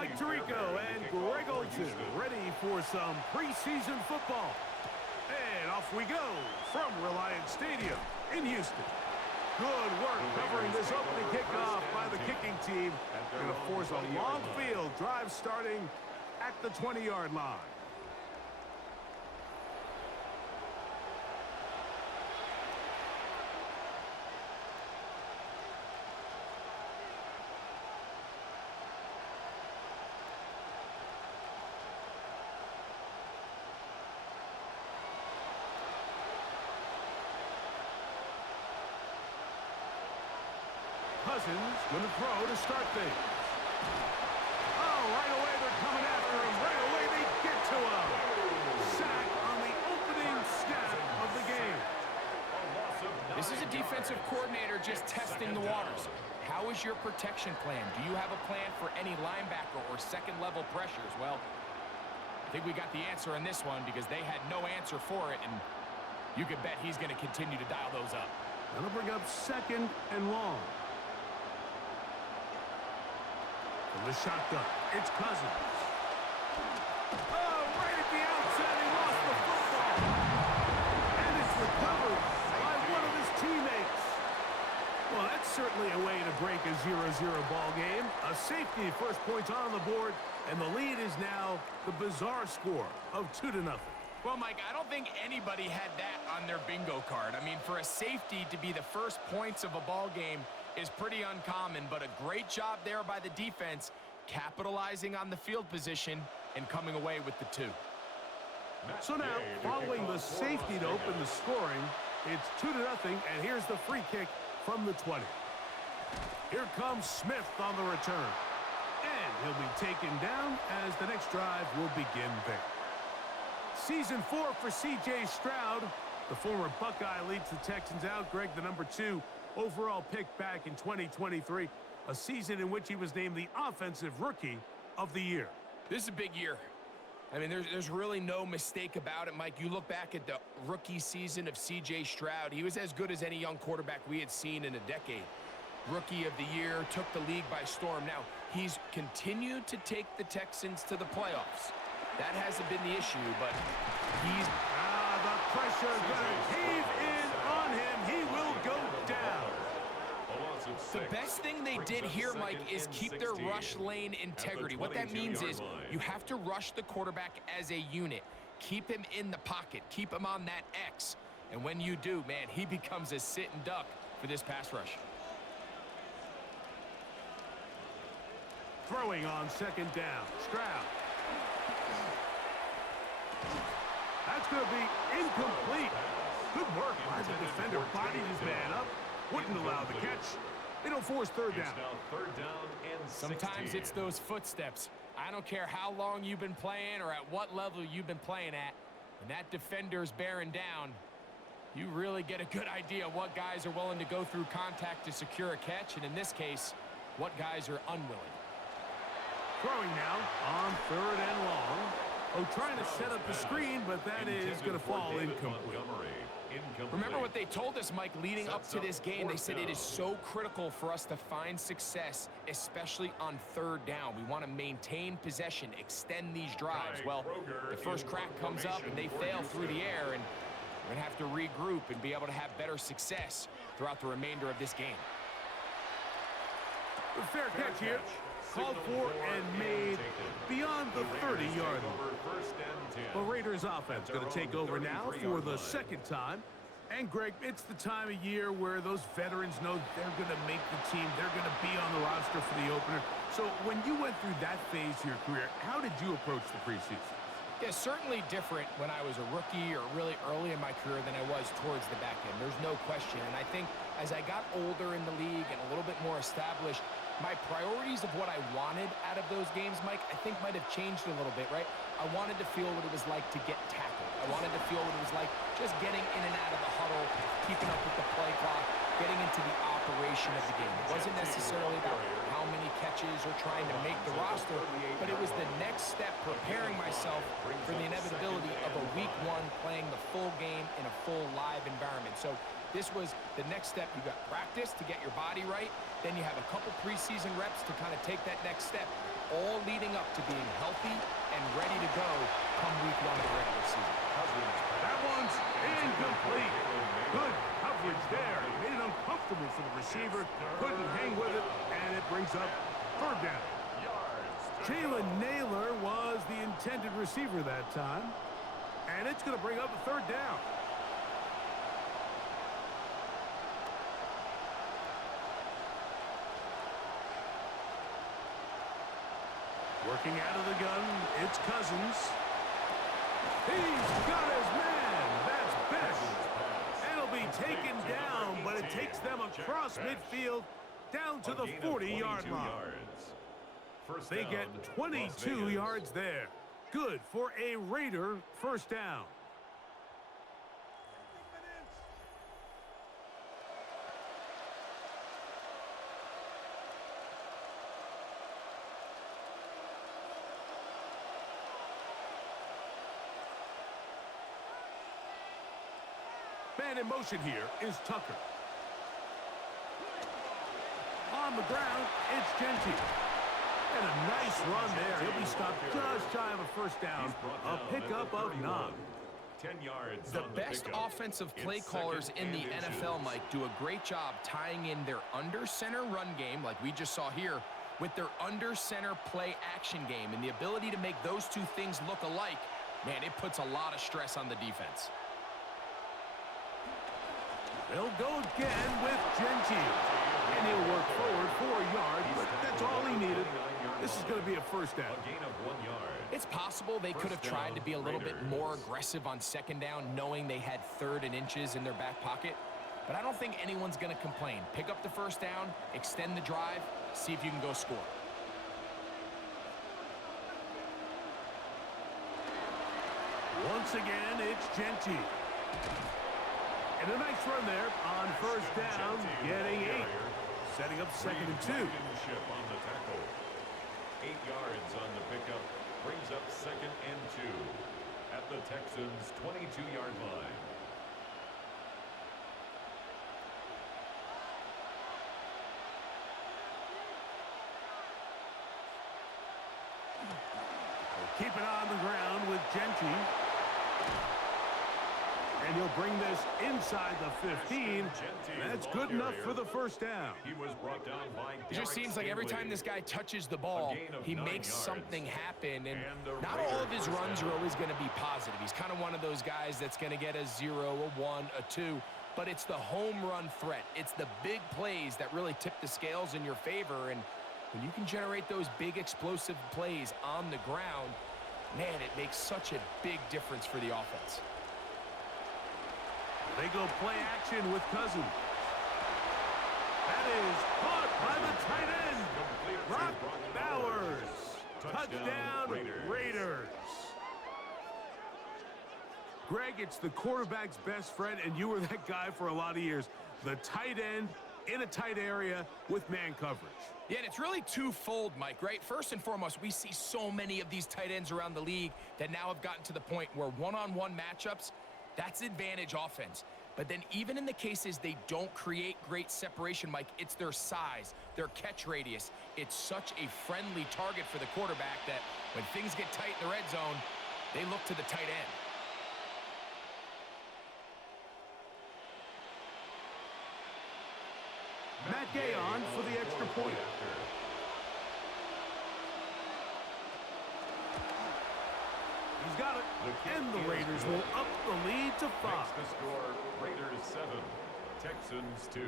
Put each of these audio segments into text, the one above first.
Mike Tirico and Greg Olson ready for some preseason football. And off we go from Reliance Stadium in Houston. Good work covering this opening kickoff by the kicking team. Going to force a long field drive starting at the 20-yard line. Cousins going to throw to start things. Oh, right away they're coming after him. Right away they get to him. Sack on the opening snap of the game. This is a defensive coordinator just testing the waters. How is your protection plan? Do you have a plan for any linebacker or second-level pressures? Well, I think we got the answer in this one because they had no answer for it, and you can bet he's going to continue to dial those up. That'll bring up second and long. From the shotgun, it's Cousins. Oh, right at the outset, he lost the football. And it's recovered by one of his teammates. Well, that's certainly a way to break a 0-0 ball game. A safety, first points on the board, and the lead is now the bizarre score of 2-0. Well, Mike, I don't think anybody had that on their bingo card. I mean, for a safety to be the first points of a ball game is pretty uncommon, but a great job there by the defense, capitalizing on the field position and coming away with the 2. So now, following the safety to open the scoring, it's 2-0, and here's the free kick from the 20. Here comes Smith on the return, and he'll be taken down as the next drive will begin there. Season 4 for C.J. Stroud. The former Buckeye leads the Texans out. Greg, the number 2 overall pick back in 2023, a season in which he was named the Offensive Rookie of the Year. This is a big year. I mean, there's really no mistake about it, Mike. You look back at the rookie season of C.J. Stroud, he was as good as any young quarterback we had seen in a decade. Rookie of the Year, took the league by storm. Now, he's continued to take the Texans to the playoffs. That hasn't been the issue, but he's... the pressure is going to cave in on him. He will go down. The best thing they did here, Mike, is keep their rush lane integrity. What that means is you have to rush the quarterback as a unit. Keep him in the pocket. Keep him on that X. And when you do, man, he becomes a sit and duck for this pass rush. Throwing on second down. Stroud. That's going to be incomplete. Good work by the defender. Bodied his man up. Wouldn't allow the catch. It'll force third down. Sometimes it's those footsteps. I don't care how long you've been playing or at what level you've been playing at. When that defender's bearing down, you really get a good idea of what guys are willing to go through contact to secure a catch, and in this case, what guys are unwilling. Throwing now on third and long. Oh, trying to set up the screen, but that is going to fall incomplete. Remember what they told us, Mike, leading up to this game. They said it is so critical for us to find success, especially on third down. We want to maintain possession, extend these drives. Well, the first crack comes up and they fail through the air, and we're going to have to regroup and be able to have better success throughout the remainder of this game. The fair catch here. Called for and made beyond the 30-yard line. The Raiders offense going to take over now for the second time. And, Greg, it's the time of year where those veterans know they're going to make the team. They're going to be on the roster for the opener. So when you went through that phase of your career, how did you approach the preseason? Yeah, certainly different when I was a rookie or really early in my career than I was towards the back end. There's no question. And I think as I got older in the league and a little bit more established, my priorities of what I wanted out of those games, Mike, I think might have changed a little bit, right? I wanted to feel what it was like to get tackled. I wanted to feel what it was like just getting in and out of the huddle, keeping up with the play clock, getting into the operation of the game. It wasn't necessarily about how many catches or trying to make the roster, but it was the next step, preparing myself for the inevitability of a week 1 playing the full game in a full live environment. So this was the next step. You got practice to get your body right. Then you have a couple preseason reps to kind of take that next step. all leading up to being healthy and ready to go come week 1 of the regular season. That one's incomplete. Good coverage there. Made it uncomfortable for the receiver. Couldn't hang with it, and it brings up third down. Jalen Naylor was the intended receiver that time, and it's going to bring up a third down. Working out of the gun, it's Cousins. He's got his man. That's Best. And it'll be taken down, but it takes them across midfield down to the 40-yard line. They get 22 yards there. Good for a Raider first down. Man in motion here is Tucker. On the ground, it's Genty. And a nice run there. He'll be stopped just shy of a first down. A pickup of 9. 10 yards. The best offensive play callers in the NFL, Mike, do a great job tying in their under-center run game, like we just saw here, with their under-center play action game. And the ability to make those two things look alike, man, it puts a lot of stress on the defense. They'll go again with Genty. And he'll work forward 4 yards, but that's all he needed. This is going to be a first down. A gain of 1 yard. It's possible they could have tried to be a little bit more aggressive on second down, knowing they had 3rd and inches in their back pocket. But I don't think anyone's going to complain. Pick up the first down, extend the drive, see if you can go score. Once again, it's Genty. And a nice run there on first down, getting 8. Setting up 2nd and 2. On the tackle. 8 yards on the pickup. Brings up 2nd and 2. At the Texans' 22-yard line. Keep it on the ground with Genty. And he'll bring this inside the 15. That's good enough for the first down. He was brought down by It just seems like every time this guy touches the ball, he makes something happen. And not all of his runs are always going to be positive. He's kind of one of those guys that's going to get a 0, a 1, a 2. But it's the home run threat. It's the big plays that really tip the scales in your favor. And when you can generate those big explosive plays on the ground, man, it makes such a big difference for the offense. They go play action with Cousins. That is caught by the tight end. Brock Bowers. Touchdown, Raiders. Greg, it's the quarterback's best friend, and you were that guy for a lot of years. The tight end in a tight area with man coverage. Yeah, and it's really twofold, Mike, right? First and foremost, we see so many of these tight ends around the league that now have gotten to the point where one-on-one matchups, that's advantage offense. But then even in the cases they don't create great separation, Mike, it's their size, their catch radius. It's such a friendly target for the quarterback that when things get tight in the red zone, they look to the tight end. Matt Gay on for the extra point. He's got it. And the Raiders will up the lead to 5. Makes the score Raiders 7, Texans 2.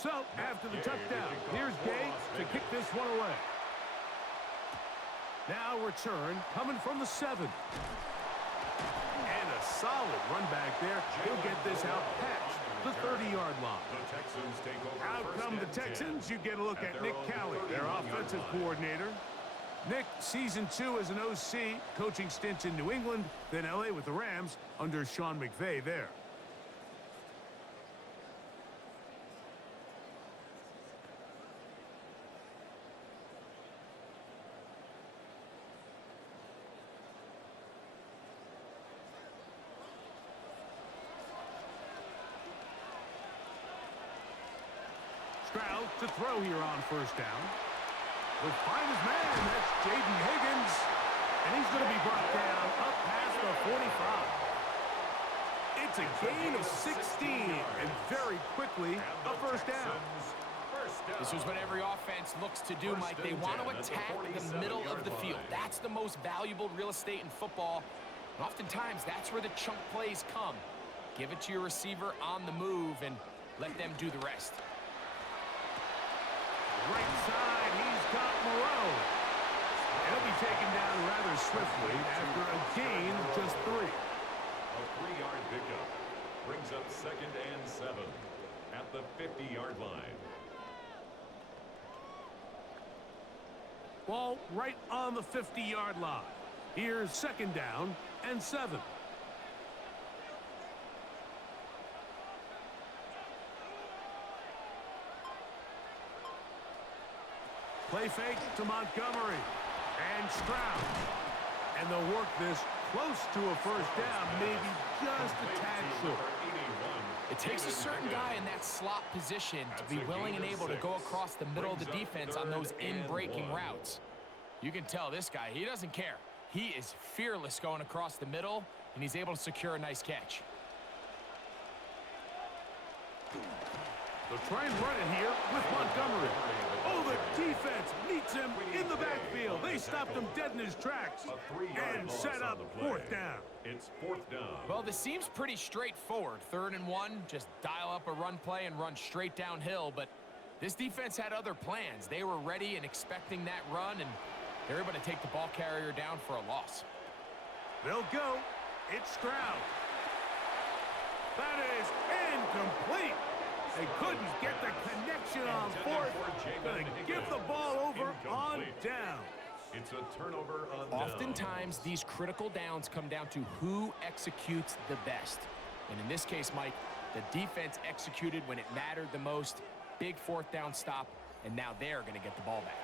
So, after the touchdown, here's Gay to kick this one away. Now return coming from the 7. And a solid run back there. He'll get this out past the 30-yard line. The Texans take over. Out come the Texans. You get a look at Nick Calley, their offensive coordinator. Nick, season 2 as an OC, coaching stints in New England, then LA with the Rams under Sean McVay there. Stroud to throw here on first down. Will find his man. That's Jaden Higgins. And he's going to be brought down up past the 45. It's a gain of 16. And very quickly, a first down. This is what every offense looks to do, Mike. They want to attack the middle of the field. That's the most valuable real estate in football. And oftentimes, that's where the chunk plays come. Give it to your receiver on the move and let them do the rest. Right side, he's got Moreau. He'll be taken down rather swiftly after a gain of just 3. A 3-yard pickup brings up 2nd and 7 at the 50-yard line. Ball right on the 50-yard line. Here's 2nd down and 7. Play fake to Montgomery. And Stroud. And they'll work this close to a first down, maybe just a tad short. It takes a certain guy in that slot position to be willing and able to go across the middle of the defense on those in-breaking routes. You can tell this guy, he doesn't care. He is fearless going across the middle, and he's able to secure a nice catch. They'll try and run it here with Montgomery. Oh, the defense meets him in the backfield. They stopped him dead in his tracks and set up 4th down. It's 4th down. Well, this seems pretty straightforward. 3rd and 1, just dial up a run play and run straight downhill. But this defense had other plans. They were ready and expecting that run, and they're able to take the ball carrier down for a loss. They'll go. It's Stroud. That is incomplete. They couldn't get the connection on 4th. Going to give the ball over on down. It's a turnover on down. Oftentimes, these critical downs come down to who executes the best. And in this case, Mike, the defense executed when it mattered the most. Big 4th down stop, and now they're going to get the ball back.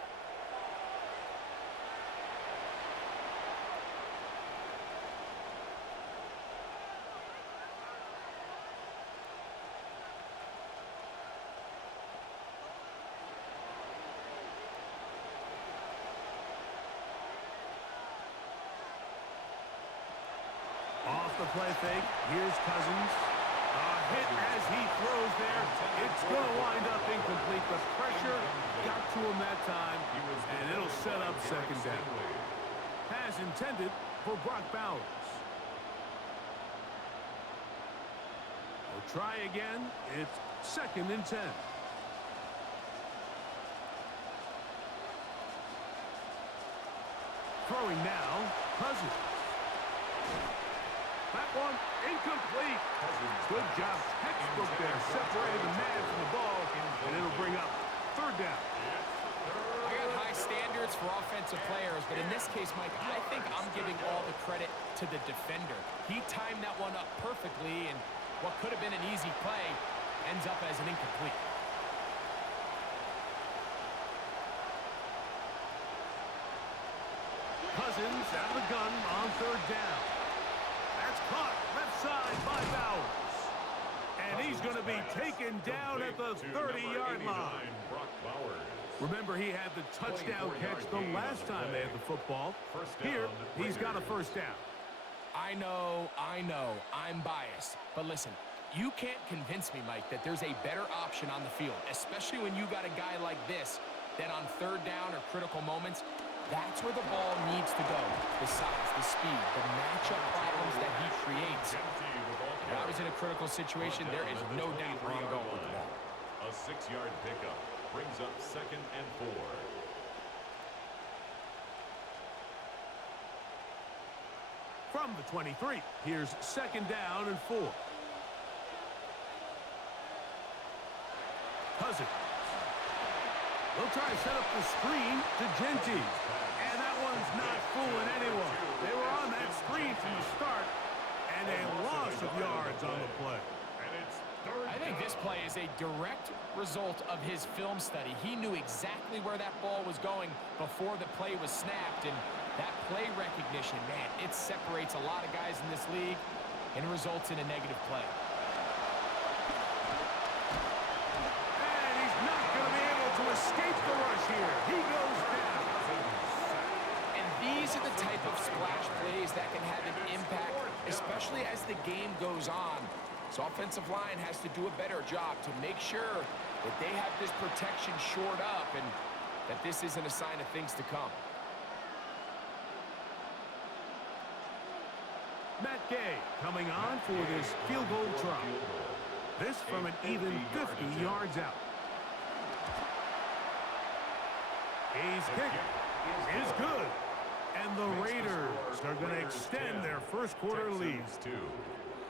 Off the play fake. Here's Cousins. A hit as he throws there. It's going to wind up incomplete. The pressure got to him that time, and it'll set up 2nd down. Pass intended for Brock Bowers. They'll try again. It's 2nd and 10. Throwing now, Cousins. That one incomplete. Good job. Textbook there. Separated the man from the ball, and it'll bring up 3rd down. I got high standards for offensive players, but in this case, Mike, I think I'm giving all the credit to the defender. He timed that one up perfectly, and what could have been an easy play ends up as an incomplete. Cousins out of the gun on 3rd down. That's caught left side by Bowers. And he's going to be taken down at the 30-yard line. Remember, he had the touchdown catch the last time they had the football. Here, he's got a first down. I know, I'm biased. But listen, you can't convince me, Mike, that there's a better option on the field, especially when you got a guy like this that on 3rd down or critical moments, that's where the ball needs to go. The size, the speed, the matchup problems that he creates. If I was in a critical situation, there is no doubt where I'm going with the ball. A 6-yard pickup brings up 2nd and 4. From the 23, here's 2nd down and 4. Cousins. They'll try to set up the screen to Genty. And that is not fooling anyone. They were on that screen from the start, and a loss of yards on the play. I think this play is a direct result of his film study. He knew exactly where that ball was going before the play was snapped, and that play recognition, man, it separates a lot of guys in this league and results in a negative play. And he's not going to be able to escape the rush here. He goes down. And these are the type of splash plays that can have an impact, especially as the game goes on. So offensive line has to do a better job to make sure that they have this protection shored up and that this isn't a sign of things to come. Matt Gay coming on for this field goal try. This from an even 50 yards out. His kick is good. And the Raiders are going to extend their first quarter lead.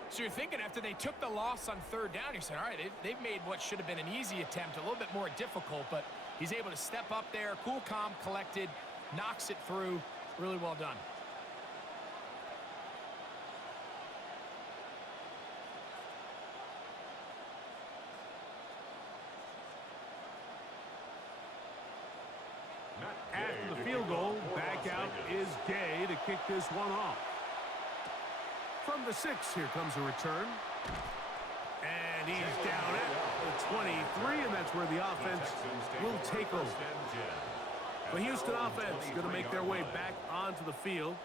So you're thinking after they took the loss on third down, you said, all right, they've made what should have been an easy attempt, a little bit more difficult, but he's able to step up there, cool, calm, collected, knocks it through. Really well done. After the field goal, back out is Gay to kick this one off. From the 6, here comes a return. And he's down at the 23, and that's where the offense will take over. The Houston offense going to make their way back onto the field.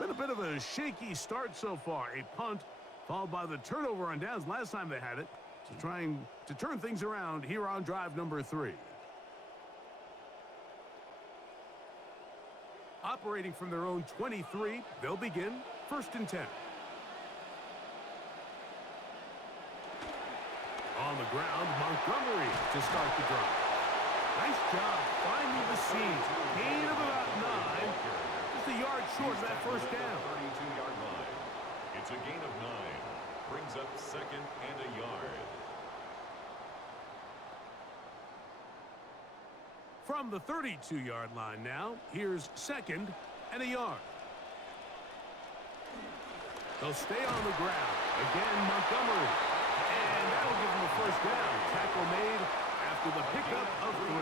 Been a bit of a shaky start so far. A punt followed by the turnover on downs last time they had it. So trying to turn things around here on drive number 3. Operating from their own 23, they'll begin 1st and 10. On the ground, Montgomery to start the drive. Nice job finding the seam. Gain of about 9. Just a yard short of that first down. 32-yard line. It's a gain of 9. Brings up 2nd and a yard. From the 32-yard line now, here's 2nd and a yard. They'll stay on the ground. Again, Montgomery. And that'll give them a first down. Tackle made after the pickup of 3.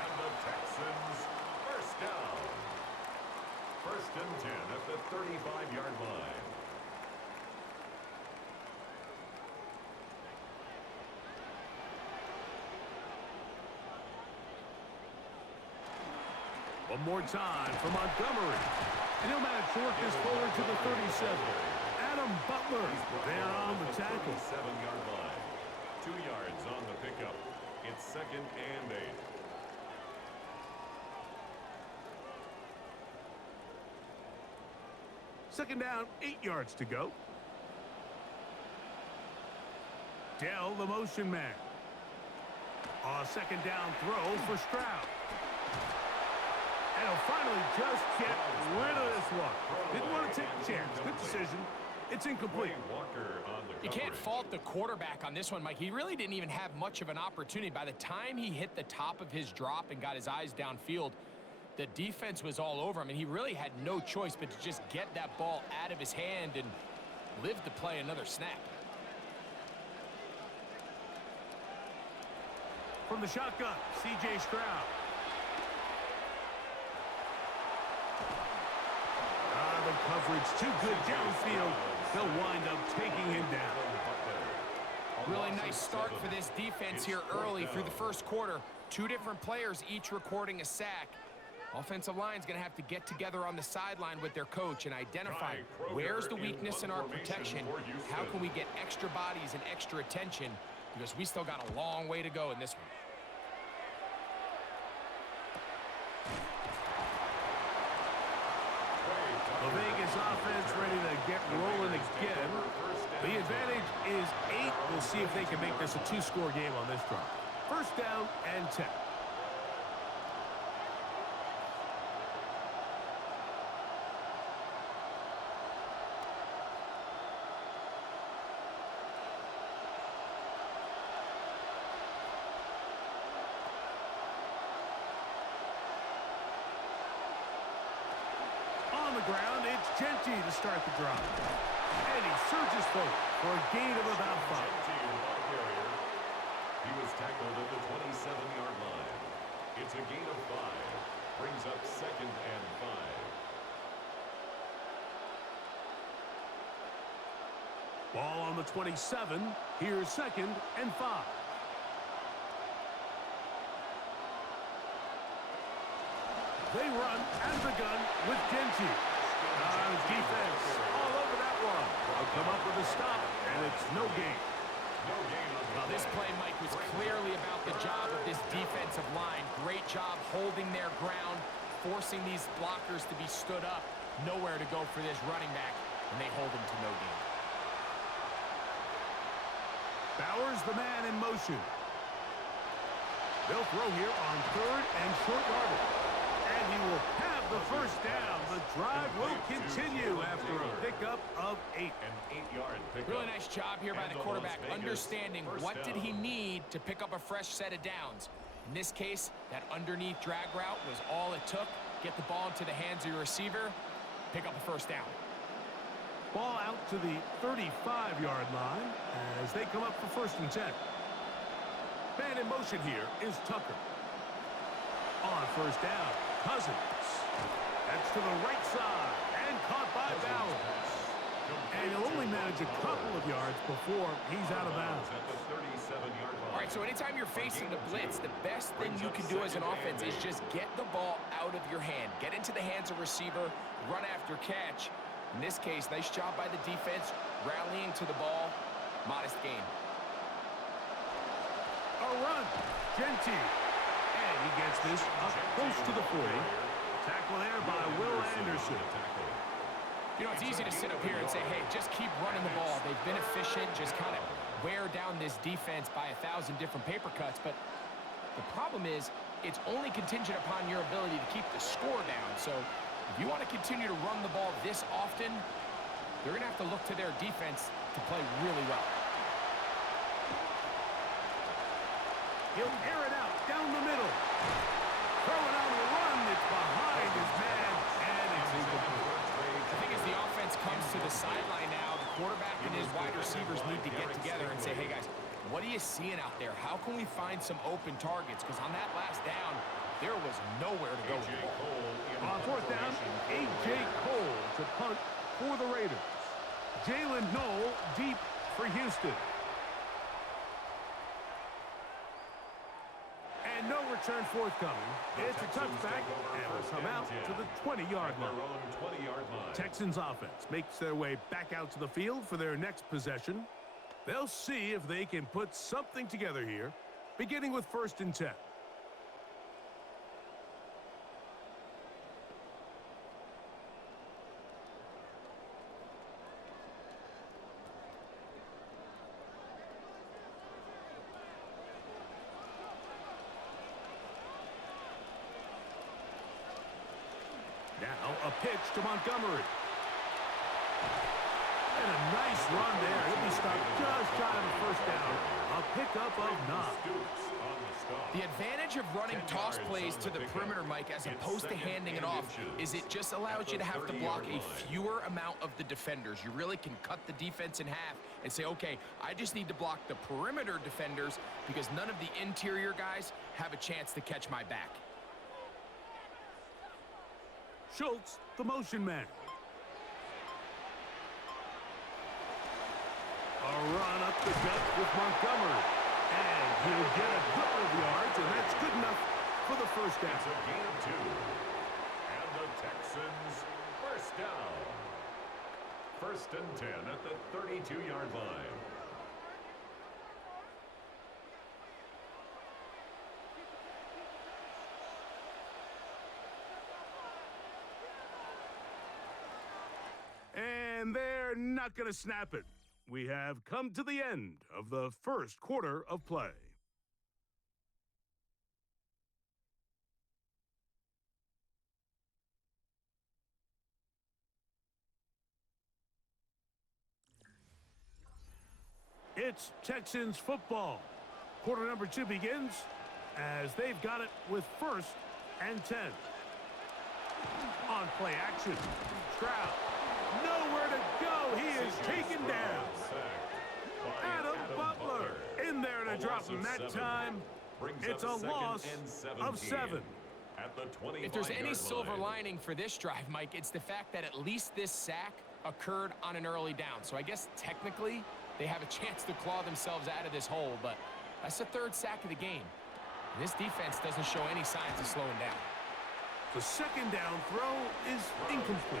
And the Texans first down. 1st and 10 at the 35-yard line. One more time for Montgomery. And he'll manage to work this forward to the 37. Adam Butler there on the tackle. 7-yard line. 2 yards on the pickup. It's 2nd and 8. Second down, 8 yards to go. Dell, the motion man. A second down throw for Stroud. And he'll finally just get rid of this one. Didn't want to take a chance. Good decision. It's incomplete. You can't fault the quarterback on this one, Mike. He really didn't even have much of an opportunity. By the time he hit the top of his drop and got his eyes downfield, the defense was all over him, and he really had no choice but to just get that ball out of his hand and live to play another snap. From the shotgun, C.J. Stroud. The coverage too good downfield. They'll wind up taking him down. Really nice start for this defense here early through the first quarter. 2 different players each recording a sack. Offensive line's going to have to get together on the sideline with their coach and identify where's the weakness in our protection. How can we get extra bodies and extra attention? Because we still got a long way to go in this one. The Vegas offense ready to get rolling again. The advantage is 8. We'll see if they can make this a 2-score game on this drive. First down and 10. Genty to start the drive. And he surges forward for a gain of about 5. He was tackled at the 27-yard line. It's a gain of 5. Brings up 2nd and 5. Ball on the 27. Here's 2nd and 5. They run out of the gun with Genty. Defense all over that one. They'll come up with a stop, and it's no gain. Well, this play, Mike, was clearly about the job of this defensive line. Great job holding their ground, forcing these blockers to be stood up. Nowhere to go for this running back, and they hold him to no gain. Bowers the man in motion. They'll throw here on 3rd and short yardage. And he will have the first down. The drive will continue after a pickup of 8. An 8-yard pickup. Really nice job here by the quarterback, understanding what did he need to pick up a fresh set of downs. In this case, that underneath drag route was all it took. Get the ball into the hands of your receiver, pick up a first down. Ball out to the 35-yard line as they come up for 1st and 10. Man in motion here is Tucker. On 1st down, Cousins. That's to the right side and caught by Bowers. And he'll only manage a couple of yards before he's out of bounds. All right, so anytime you're facing the blitz, the best thing you can do as an offense is just get the ball out of your hand. Get into the hands of receiver, run after catch. In this case, nice job by the defense, rallying to the ball. Modest gain. A run. Genty. And he gets this up close to the 40. Tackle there by Will Anderson. You know, it's easy to sit up here and say, hey, just keep running the ball. They've been efficient, just kind of wear down this defense by 1,000 different paper cuts. But the problem is, it's only contingent upon your ability to keep the score down. So if you want to continue to run the ball this often, they're going to have to look to their defense to play really well. He'll air it out down the middle. Throwing on the run. It's behind his man, and it's incomplete. I think as the offense comes to the sideline now, the quarterback and his wide receivers need to get together and say, hey, guys, what are you seeing out there? How can we find some open targets? Because on that last down, there was nowhere to go with the ball. On 4th down, A.J. Cole to punt for the Raiders. Jalen Knoll deep for Houston. And no return forthcoming. It's a touchback, and will come out to the 20-yard line. Texans offense makes their way back out to the field for their next possession. They'll see if they can put something together here, beginning with 1st and 10. Now a pitch to Montgomery. And a nice run there. He'll be stopped just shy of the 1st down. A pickup of 9. The advantage of running toss plays to the perimeter, Mike, as opposed to handing it off, is it just allows you to have to block a fewer amount of the defenders. You really can cut the defense in half and say, okay, I just need to block the perimeter defenders because none of the interior guys have a chance to catch my back. Schultz, the motion man. A run up the gut with Montgomery. And he'll get a couple of yards, and that's good enough for the 1st down. It's a gain of 2. And the Texans 1st down. 1st and 10 at the 32-yard line. And they're not going to snap it. We have come to the end of the 1st quarter of play. It's Texans football. Quarter number 2 begins as they've got it with 1st and 10. On play action, Stroud nowhere to go. He is taken down. Adam Butler in there to drop him that time. It's a loss of 7. If there's any silver lining for this drive, Mike, it's the fact that at least this sack occurred on an early down. So I guess technically they have a chance to claw themselves out of this hole, but that's the 3rd sack of the game. And this defense doesn't show any signs of slowing down. The second down throw is incomplete.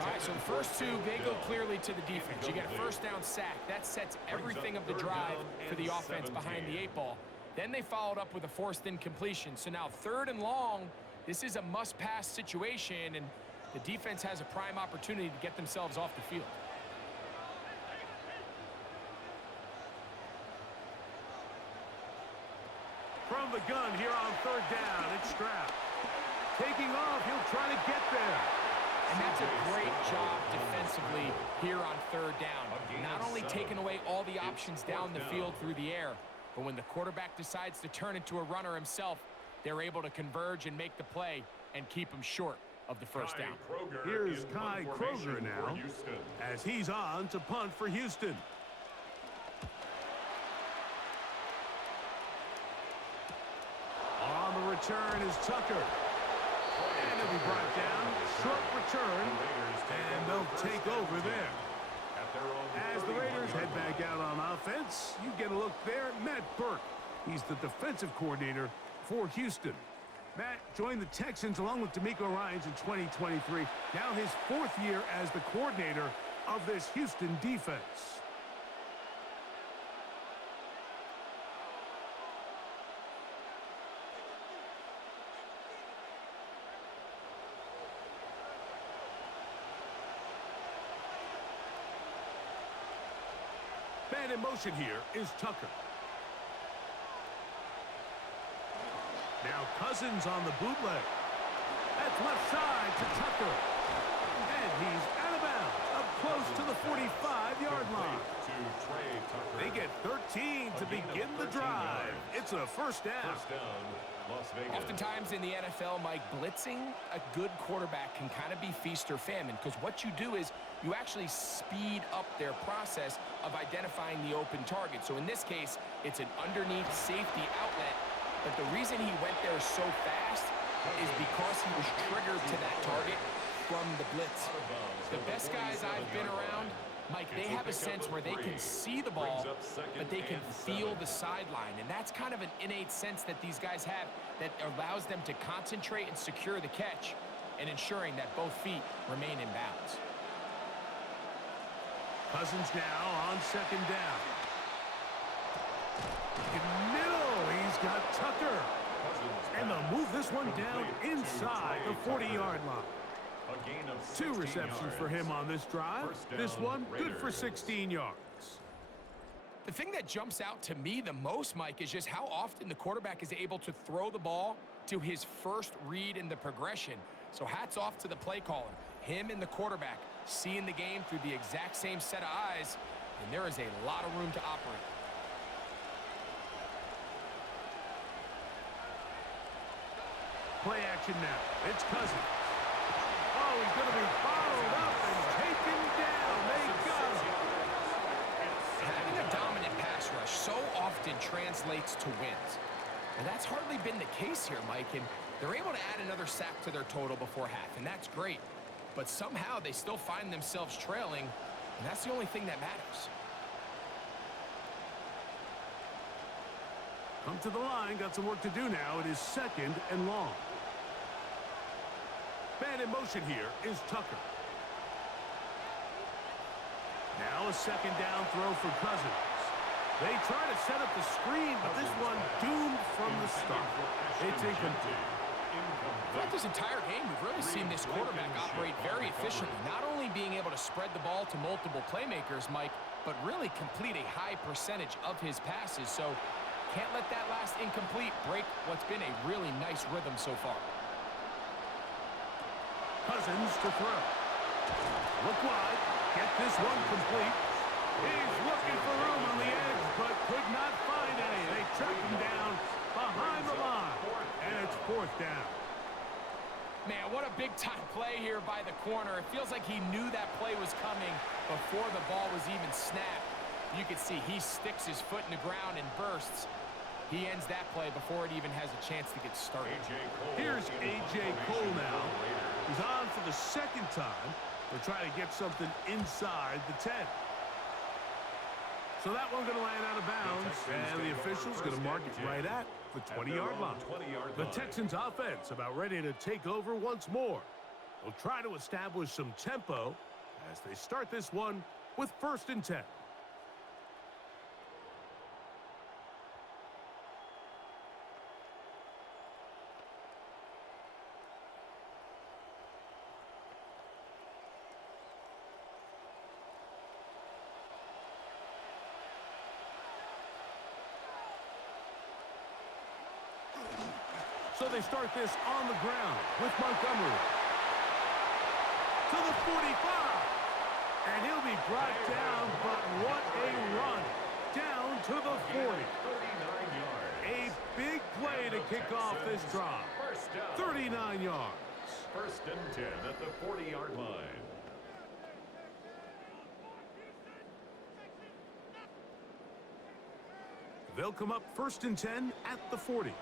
All right, so the first 2, they go clearly to the defense. You get a 1st down sack. That sets everything of the drive for the offense behind the 8 ball. Then they followed up with a forced incompletion. So now 3rd and long, this is a must-pass situation, and the defense has a prime opportunity to get themselves off the field. From the gun here on 3rd down, it's Stroud. Taking off, he'll try to get there. And that's a great job defensively here on 3rd down. Not only taking away all the options down the field through the air, but when the quarterback decides to turn into a runner himself, they're able to converge and make the play and keep him short of the 1st down. Here's Kai Kroger now as he's on to punt for Houston. On the return is Tucker. And it'll be brought down. Short return. And they'll take over there. As the Raiders head back out on offense, you get a look there at Matt Burke. He's the defensive coordinator for Houston. Matt joined the Texans along with D'Amico Ryans in 2023. Now his 4th year as the coordinator of this Houston defense. Man in motion here is Tucker. Now Cousins on the bootleg. That's left side to Tucker. And he's out of bounds, up close to the 45-yard line. They get 13 to begin the drive. It's a 1st down. Oftentimes in the NFL, Mike, blitzing a good quarterback can kind of be feast or famine, because what you do is you actually speed up their process of identifying the open target. So in this case, it's an underneath safety outlet, but the reason he went there so fast is because he was triggered to that target from the blitz. The best guys I've been around, Mike, they have a sense where they can see the ball, but they can feel the sideline. And that's kind of an innate sense that these guys have that allows them to concentrate and secure the catch and ensuring that both feet remain in bounds. Cousins now on 2nd down. In the middle, he's got Tucker. And they'll move this one down inside the 40-yard line. 2 receptions for him on this drive. This one good for 16 yards. The thing that jumps out to me the most, Mike, is just how often the quarterback is able to throw the ball to his first read in the progression. So hats off to the play caller. Him and the quarterback seeing the game through the exact same set of eyes, and there is a lot of room to operate. Play action now. It's Cousins. Oh, he's going to be followed up and taken down. They got him. Having a dominant pass rush so often translates to wins. And that's hardly been the case here, Mike. And they're able to add another sack to their total before half, and that's great. But somehow they still find themselves trailing, and that's the only thing that matters. Come to the line. Got some work to do now. It is 2nd and long. Man in motion here is Tucker. Now a 2nd down throw for Cousins. They try to set up the screen, but this one doomed from the start. It's incomplete. Throughout this entire game, we've really seen this quarterback operate very efficiently, not only being able to spread the ball to multiple playmakers, Mike, but really complete a high percentage of his passes. So can't let that last incomplete break what's been a really nice rhythm so far. Cousins to throw. Look wide. Get this one complete. He's looking for room on the edge, but could not find any. They track him down behind the line, and it's 4th down. Man, what a big-time play here by the corner. It feels like he knew that play was coming before the ball was even snapped. You can see he sticks his foot in the ground and bursts. He ends that play before it even has a chance to get started. Here's A.J. Cole now. He's on for the second time. They're trying to get something inside the 10. So that one's going to land out of bounds, and the official's going to mark it right at the 20-yard line. The Texans offense about ready to take over once more. They'll try to establish some tempo as they start this one with 1st and 10. So they start this on the ground with Montgomery. To the 45. And he'll be brought down, but what a run. Down to the 40. A big play to kick off this drive. 39 yards. 1st and 10 at the 40-yard line. They'll come up 1st and 10 at the 40.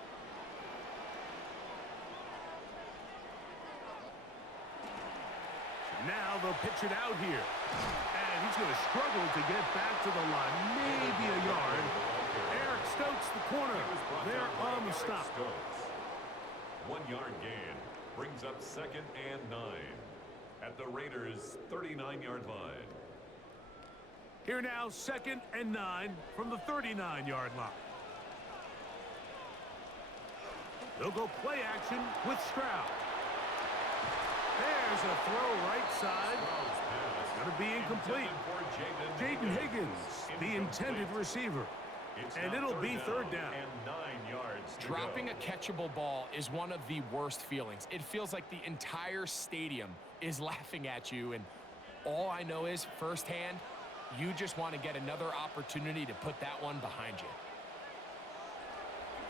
Now they'll pitch it out here. And he's going to struggle to get back to the line. Maybe a yard. Eric Stokes, the corner. They're on the stop. 1-yard gain brings up 2nd and 9 at the Raiders' 39-yard line. Here now, 2nd and 9 from the 39-yard line. They'll go play action with Stroud. There's a throw right side. Going to be incomplete. Jaden Higgins, the intended receiver. And it'll be 3rd down. And 9 yards to Dropping go. a catchable ball is one of the worst feelings. It feels like the entire stadium is laughing at you. And all I know is, firsthand, you just want to get another opportunity to put that one behind you.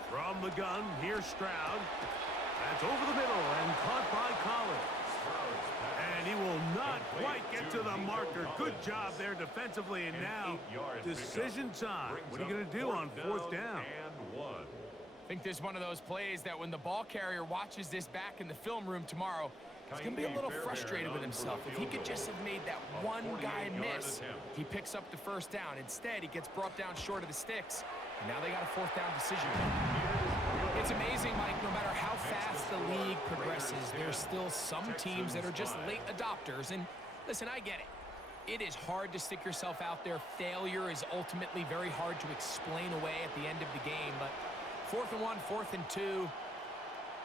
From the gun, here's Stroud. That's over the middle and caught by Collins. And he will not quite get to the marker. Good job there defensively. And now, decision time. What are you going to do on 4th down? I think this is one of those plays that when the ball carrier watches this back in the film room tomorrow, he's going to be a little frustrated with himself. If he could just have made that one guy miss, he picks up the 1st down. Instead, he gets brought down short of the sticks. And now they got a 4th down decision. It's amazing, Mike, no matter how fast the league progresses, there's still some teams that are just late adopters. And listen, I get it. It is hard to stick yourself out there. Failure is ultimately very hard to explain away at the end of the game. But 4th and 1, 4th and 2,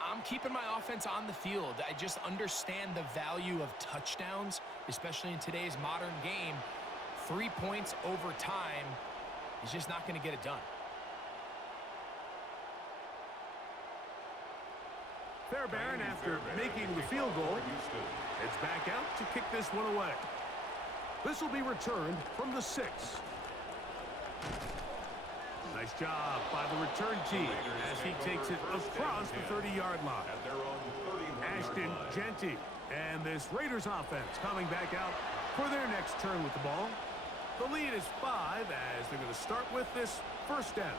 I'm keeping my offense on the field. I just understand the value of touchdowns, especially in today's modern game. 3 points over time is just not going to get it done. Fairbairn, after making the field goal, it's back out to kick this one away. This will be returned from the 6. Nice job by the return team as he takes it across the 30-yard line. Ashton Genty and this Raiders offense coming back out for their next turn with the ball. The lead is 5 as they're going to start with this 1st down.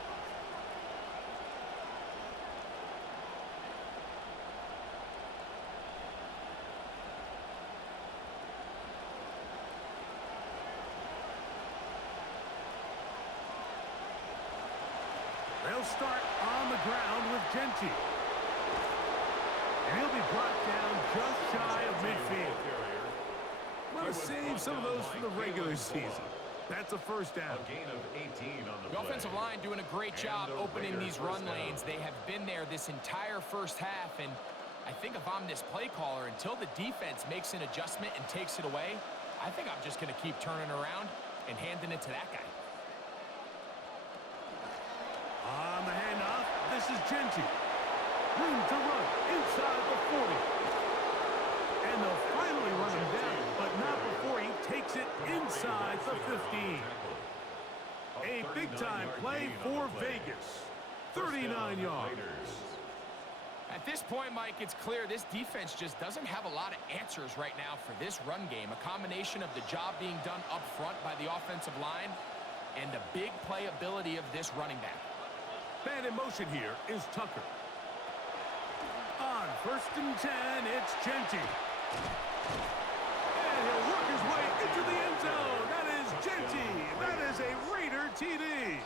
They'll start on the ground with Genty. And he'll be brought down just shy of midfield. Want to save some of those for the regular season. That's a 1st down. A gain of 18 on The offensive line doing a great job opening these run lanes. They have been there this entire 1st half, and I think if I'm this play caller, until the defense makes an adjustment and takes it away, I think I'm just going to keep turning around and handing it to that guy. On the handoff, this is Genty. Room to run inside the 40. And they'll finally run him down, but not before he takes it inside the 15. A big-time play for Vegas. 39 yards. At this point, Mike, it's clear this defense just doesn't have a lot of answers right now for this run game. A combination of the job being done up front by the offensive line and the big playability of this running back. Man in motion here is Tucker. On 1st and 10, it's Genty. And he'll work his way into the end zone. That is Genty. That is a Raider TD.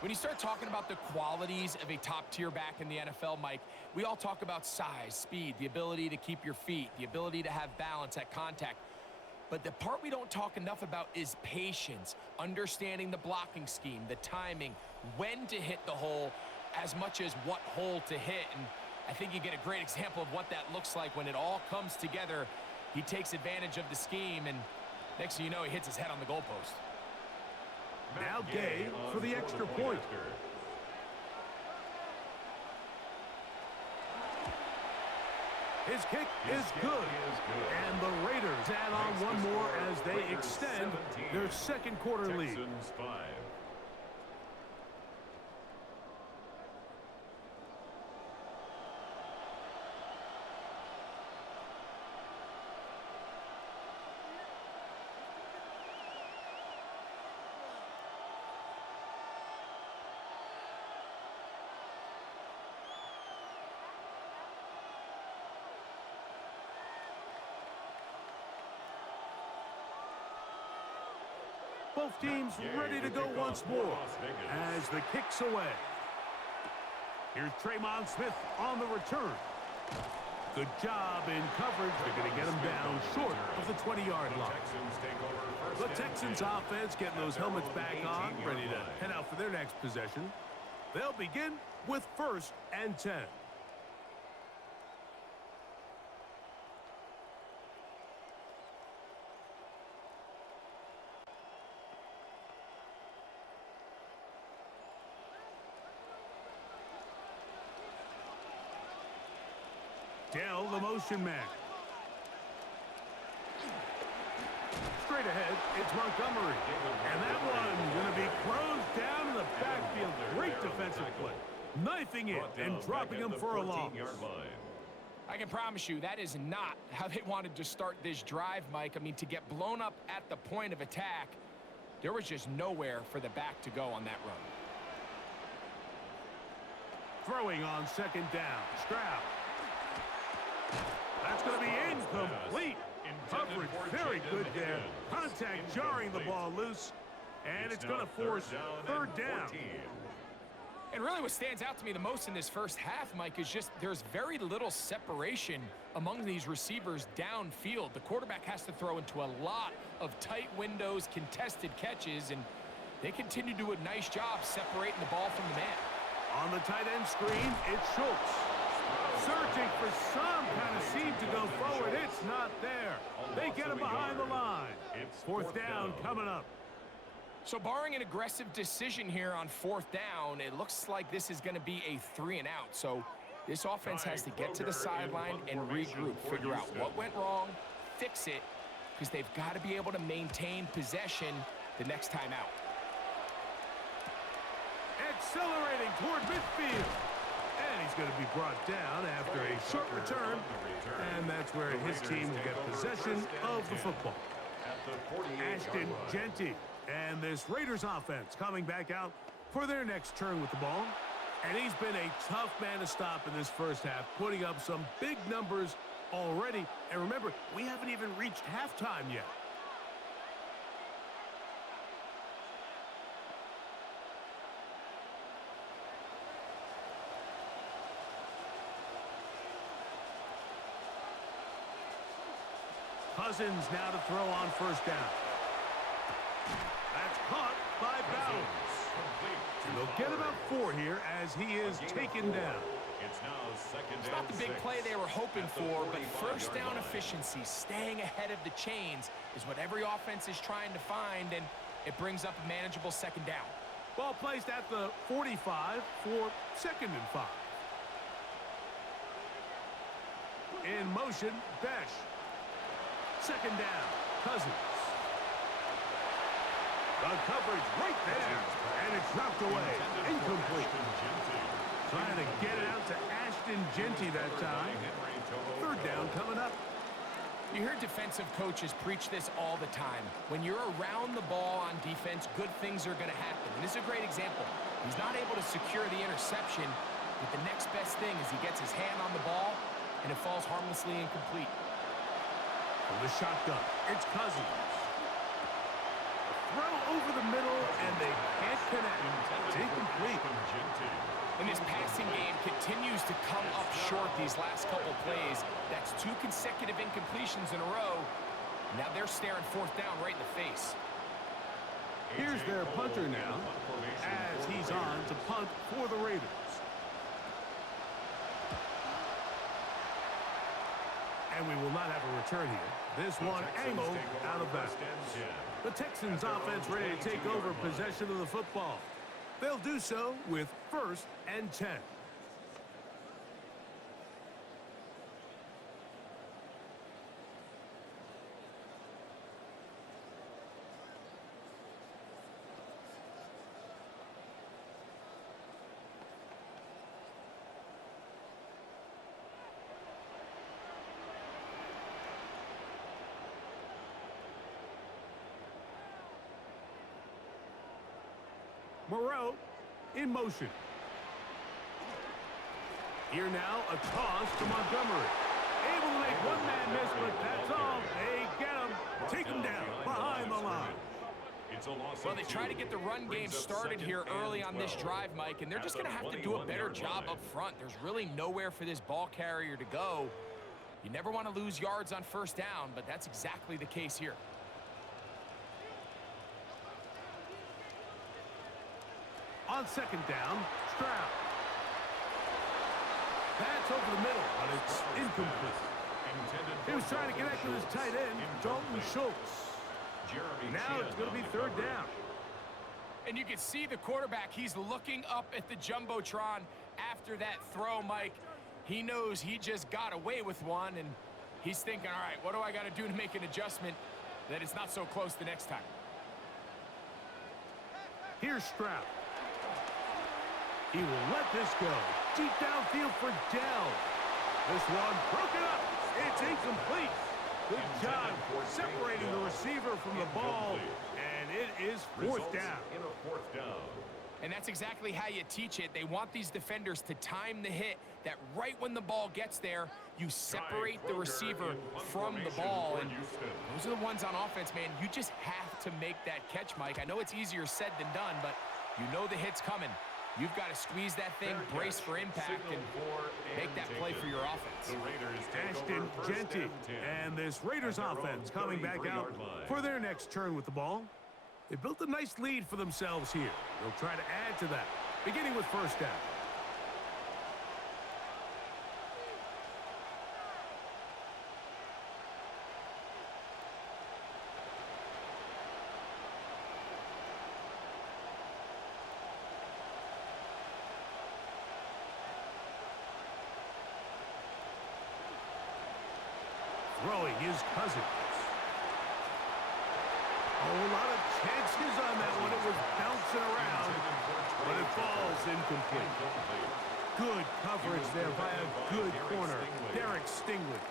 When you start talking about the qualities of a top-tier back in the NFL, Mike, we all talk about size, speed, the ability to keep your feet, the ability to have balance at contact. But the part we don't talk enough about is patience, understanding the blocking scheme, the timing, when to hit the hole, as much as what hole to hit. And I think you get a great example of what that looks like when it all comes together. He takes advantage of the scheme, and next thing you know, he hits his head on the goalpost. Now Gay for the extra point. His kick is good. And the Raiders add on one more as they extend their second quarter lead. Texans 5. Both teams ready to go once more as the kick's away. Here's Tremon Smith on the return. Good job in coverage. They're going to get him down short of the 20-yard line. The Texans offense getting those helmets back on, ready to head out for their next possession. They'll begin with 1st and 10. Dell, the motion man. Straight ahead, it's Montgomery. And that one going to be closed down in the backfield. Great defensive play. Knifing it and dropping him for a loss. I can promise you that is not how they wanted to start this drive, Mike. I mean, to get blown up at the point of attack, there was just nowhere for the back to go on that run. Throwing on 2nd down. Stroud. That's going to be incomplete. Coverage very good there. Contact jarring the ball loose. And it's going to force 3rd down. And really what stands out to me the most in this first half, Mike, is just there's very little separation among these receivers downfield. The quarterback has to throw into a lot of tight windows, contested catches, and they continue to do a nice job separating the ball from the man. On the tight end screen, it's Schultz. Searching for some kind of seam to go forward. It's not there. They get him behind the line. 4th down coming up. So barring an aggressive decision here on 4th down, it looks like this is going to be a 3 and out. So this offense has to get to the sideline and regroup, figure out what went wrong, fix it, because they've got to be able to maintain possession the next time out. Accelerating toward midfield. And he's going to be brought down after a short return. And that's where his team will get possession of the football. Ashton Genty and this Raiders offense coming back out for their next turn with the ball. And he's been a tough man to stop in this first half, putting up some big numbers already. And remember, we haven't even reached halftime yet. Cousins now to throw on 1st down. That's caught by Bowers. And they'll get about 4 here as he is taken down. It's not the big play they were hoping for, but 1st down efficiency, staying ahead of the chains, is what every offense is trying to find, and it brings up a manageable 2nd down. Ball placed at the 45 for 2nd and 5. In motion, Besh. 2nd down, Cousins. The coverage right there, and it's knocked away. Incomplete. Trying to get it out to Ashton Genty that time. Third down coming up. You hear defensive coaches preach this all the time. When you're around the ball on defense, good things are going to happen. And this is a great example. He's not able to secure the interception, but the next best thing is he gets his hand on the ball, and it falls harmlessly incomplete. From the shotgun, it's Cousins. Throw over the middle, and they can't connect. It's incomplete. And this passing game continues to come up short these last couple plays. That's 2 consecutive incompletions in a row. Now they're staring fourth down right in the face. Here's their punter now, as he's on to punt for the Raiders. And we will not have a return here. This one angled out of bounds. The Texans offense ready to take over possession of the football. They'll do so with 1st and 10. Moreau in motion. Here now, a toss to Montgomery. Able to make one man miss, but that's all. They get him. Take him down behind the line. Well, they try to get the run game started here early on this drive, Mike, and they're just going to have to do a better job up front. There's really nowhere for this ball carrier to go. You never want to lose yards on first down, but that's exactly the case here. On second down, Stroud. That's over the middle, but it's incomplete. He was trying to connect with his tight end, Dalton Schultz. Now it's going to be third down. And you can see the quarterback, he's looking up at the Jumbotron after that throw, Mike. He knows he just got away with one, and he's thinking, all right, what do I got to do to make an adjustment that it's not so close the next time? Here's Stroud. He will let this go. Deep downfield for Dell. This one broken up. It's incomplete. Good job separating the receiver from the ball, and it is fourth down. And that's exactly how you teach it. They want these defenders to time the hit, that right when the ball gets there, you separate the receiver from the ball. And those are the ones on offense, man. You just have to make that catch, Mike. I know it's easier said than done, but you know the hit's coming. You've got to squeeze that thing, brace for impact, and make that play for your offense. Ashton Genty and this Raiders offense coming back out for their next turn with the ball. They built a nice lead for themselves here. They'll try to add to that, beginning with first down. Throwing is Cousins. A lot of chances on that one. It was bouncing around, but it falls incomplete. Good coverage there by a good corner, Derek Stingley.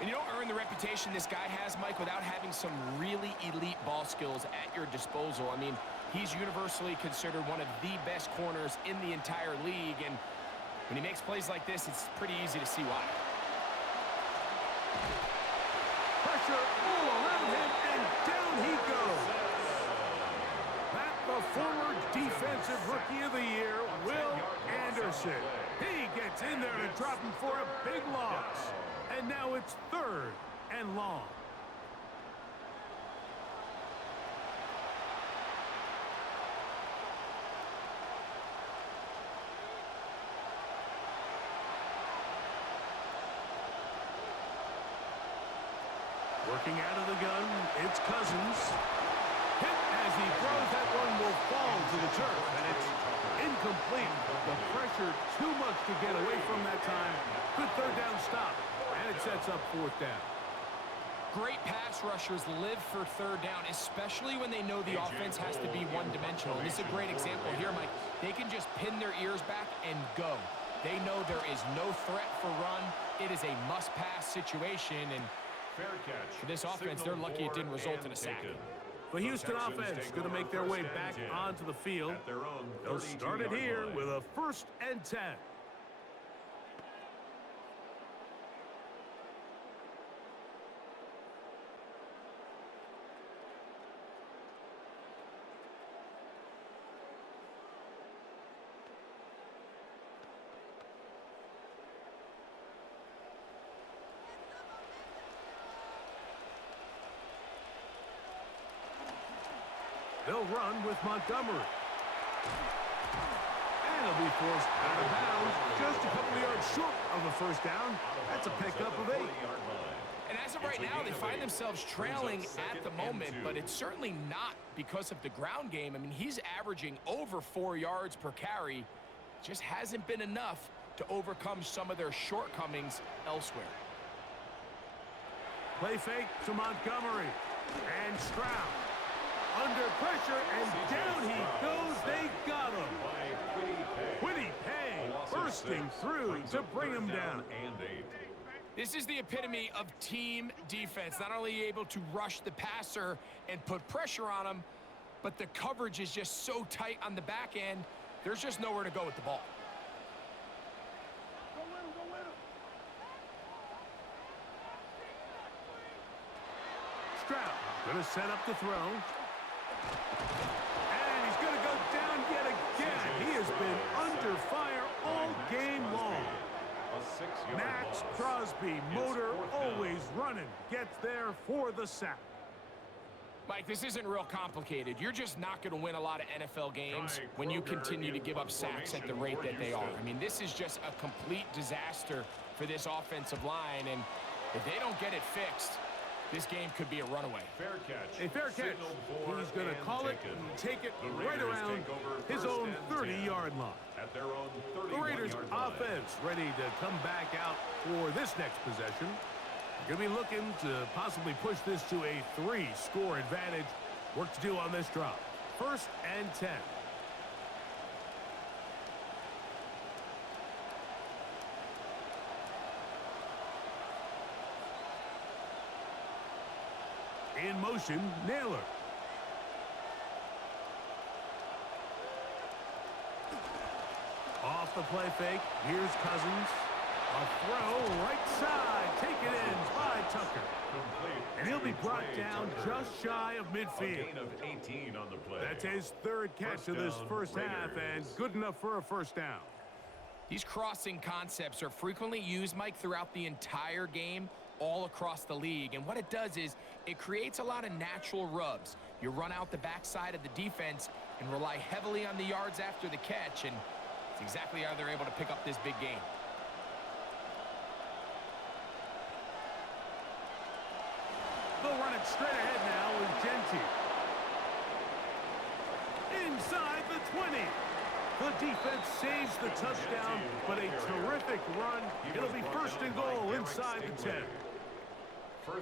And you don't earn the reputation this guy has, Mike, without having some really elite ball skills at your disposal. I mean, he's universally considered one of the best corners in the entire league, and when he makes plays like this, it's pretty easy to see why. Pressure all around him, and down he goes. That the former Defensive Rookie of the Year, Will Anderson. He gets in there to drop him for a big loss. And now it's third and long. Working out of the gun, it's Cousins. Hit as he throws, that one will fall to the turf, and it's incomplete. The pressure too much to get away from that time. Good third down stop, and it sets up fourth down. Great pass rushers live for third down, especially when they know the offense has to be one-dimensional. And this is a great example here, Mike. They can just pin their ears back and go. They know there is no threat for run. It is a must-pass situation, and for this offense, they're lucky it didn't result in a sack. The Houston offense going to make their way back onto the field. They'll start it here with a 1st and 10. They'll run with Montgomery. And he'll be forced out of bounds just a couple of yards short of the 1st down. That's a pickup of 8. And as of right now, they find themselves trailing at the moment, but it's certainly not because of the ground game. I mean, he's averaging over 4 yards per carry. Just hasn't been enough to overcome some of their shortcomings elsewhere. Play fake to Montgomery. And Stroud. Under pressure, and down he goes. They got him. Quiddy Pay bursting through to bring him down. This is the epitome of team defense. Not only able to rush the passer and put pressure on him, but the coverage is just so tight on the back end, there's just nowhere to go with the ball. Stroud going to set up the throw. And he's going to go down yet again. He has been under fire all game long. Max Crosby, motor always running, gets there for the sack. Mike, this isn't real complicated. You're just not going to win a lot of NFL games when you continue to give up sacks at the rate that they are. I mean, this is just a complete disaster for this offensive line, and if they don't get it fixed, this game could be a runaway. Fair catch. A fair catch. He's going to call it and take it right around his own 30-yard line. At their own 31-yard The Raiders offense ready to come back out for this next possession. Going to be looking to possibly push this to a 3-score advantage. Work to do on this drive. 1st and 10. In motion, Naylor. Off the play fake. Here's Cousins. A throw right side. Taken in by Tucker. And he'll be brought down just shy of midfield. A gain of 18 on the play. That's his 3rd catch of this first half, and good enough for a 1st down. These crossing concepts are frequently used, Mike, throughout the entire game, all across the league. And what it does is it creates a lot of natural rubs. You run out the backside of the defense and rely heavily on the yards after the catch, and it's exactly how they're able to pick up this big game. They'll run it straight ahead now with Genty. Inside the 20. The defense saves the touchdown, but a terrific run. It'll be 1st and goal inside the 10.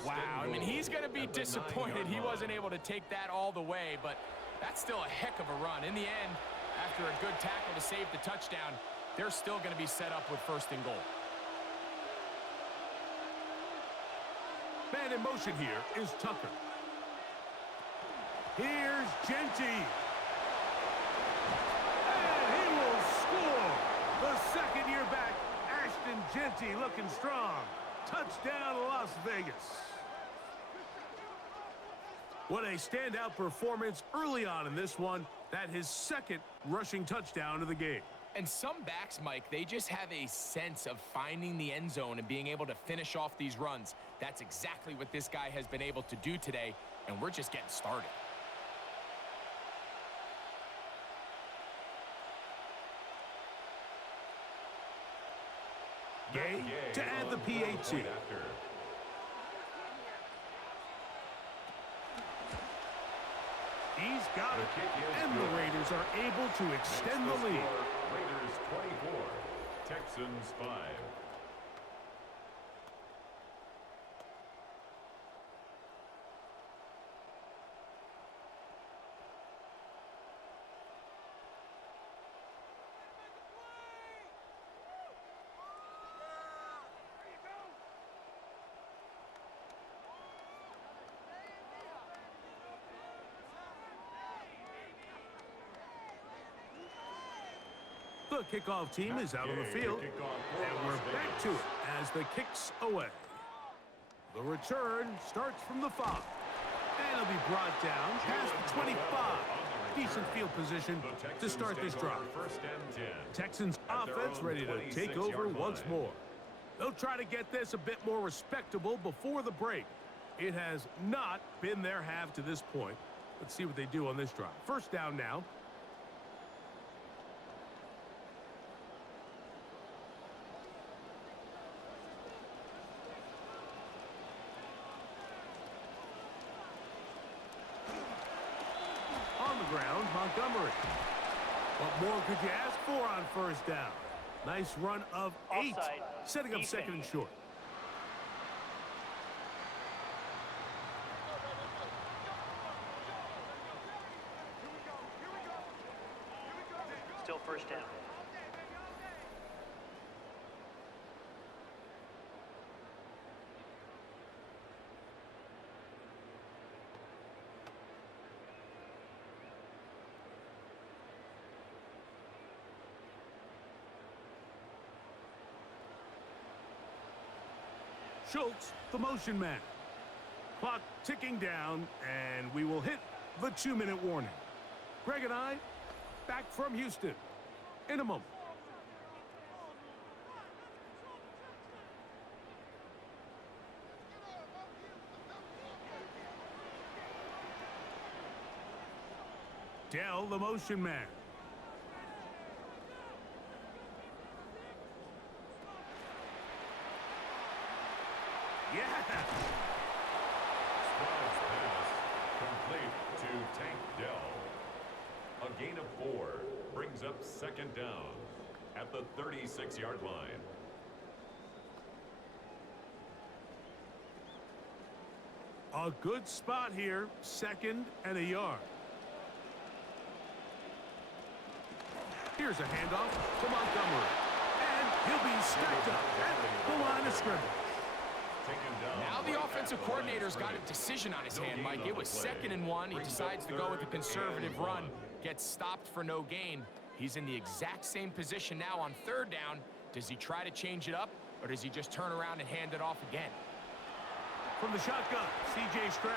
Wow, I mean, he's going to be disappointed he wasn't able to take that all the way, but that's still a heck of a run. In the end, after a good tackle to save the touchdown, they're still going to be set up with 1st and goal. Man in motion here is Tucker. Here's Genty. And he will score. The 2nd year back, Ashton Genty looking strong. Touchdown, Las Vegas. What a standout performance early on in this one. That his 2nd rushing touchdown of the game. And some backs, Mike, they just have a sense of finding the end zone and being able to finish off these runs. That's exactly what this guy has been able to do today, and we're just getting started. Gay to add the PAT. He's got it, and the Raiders are able to extend the lead. Raiders 24, Texans 5. The kickoff team is out on the field, and we're back to it as the kick's away. The return starts from the 5, and it'll be brought down past the 25. Decent field position to start this drive. Texans offense ready to take over once more. They'll try to get this a bit more respectable before the break. It has not been their half to this point. Let's see what they do on this drive. First down now. On the ground, Montgomery. What more could you ask for on first down? Nice run of 8, setting up second and short. Still first down. Schultz, the motion man. Clock ticking down, and we will hit the 2-minute warning. Greg and I, back from Houston in a moment. Dell, the motion man. Yeah. Sprout's pass complete to Tank Dell. A gain of 4 brings up second down at the 36-yard line. A good spot here, 2nd and a yard. Here's a handoff to Montgomery. And he'll be stacked up at the line of scrimmage. Now the offensive coordinator's got a decision on his hand, Mike. It was 2nd and 1. He decides to go with a conservative run. Gets stopped for no gain. He's in the exact same position now on 3rd down. Does he try to change it up, or does he just turn around and hand it off again? From the shotgun, C.J. Stroud.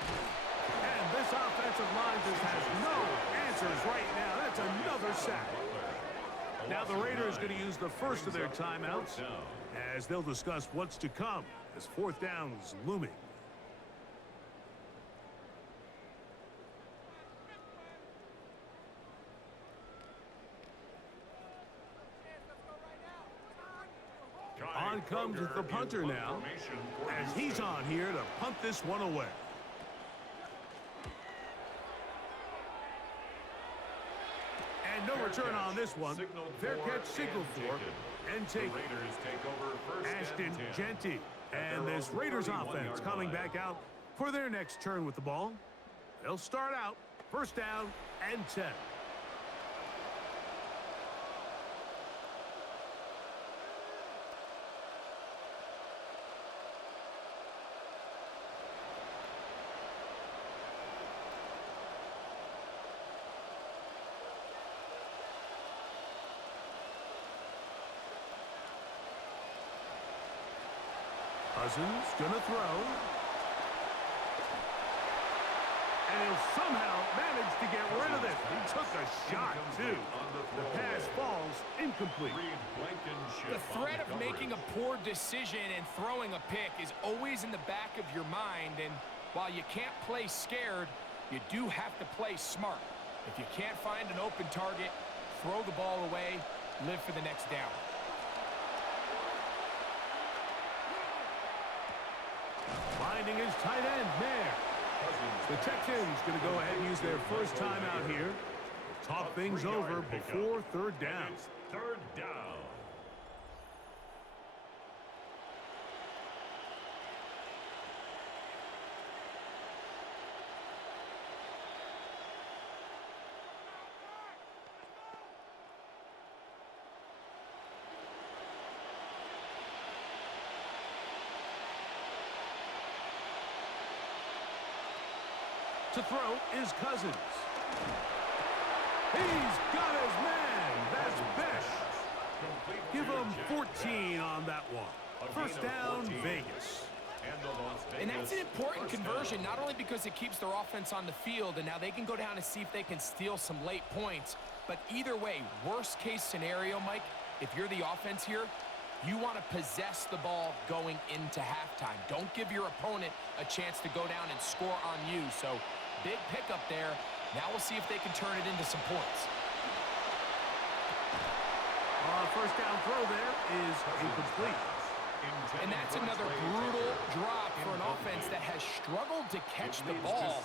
And this offensive line just has no answers right now. That's another sack. Now the Raiders going to use the first of their timeouts as they'll discuss what's to come as 4th down is looming. On comes the punter now, as he's on here to punt this one away. And no return on this one. Fair catch signaled for and taken. Ashton Genty. And this Raiders offense coming back out for their next turn with the ball. They'll start out 1st down and 10. Cousins gonna throw. And he'll somehow manage to get rid of it. He took a shot, too. The pass falls incomplete. The threat of making a poor decision and throwing a pick is always in the back of your mind, and while you can't play scared, you do have to play smart. If you can't find an open target, throw the ball away, live for the next down. Finding his tight end, Mayer. The Texans going to go ahead and use their first timeout here. Talk things over before 3rd down. 3rd down. To throw is Cousins. He's got his man. That 14 on that one. First down, Vegas. And that's an important conversion, not only because it keeps their offense on the field, and now they can go down and see if they can steal some late points. But either way, worst case scenario, Mike, if you're the offense here, you want to possess the ball going into halftime. Don't give your opponent a chance to go down and score on you. So big pickup there. Now we'll see if they can turn it into some points. First down throw there is incomplete. And that's another brutal drop for an offense that has struggled to catch the ball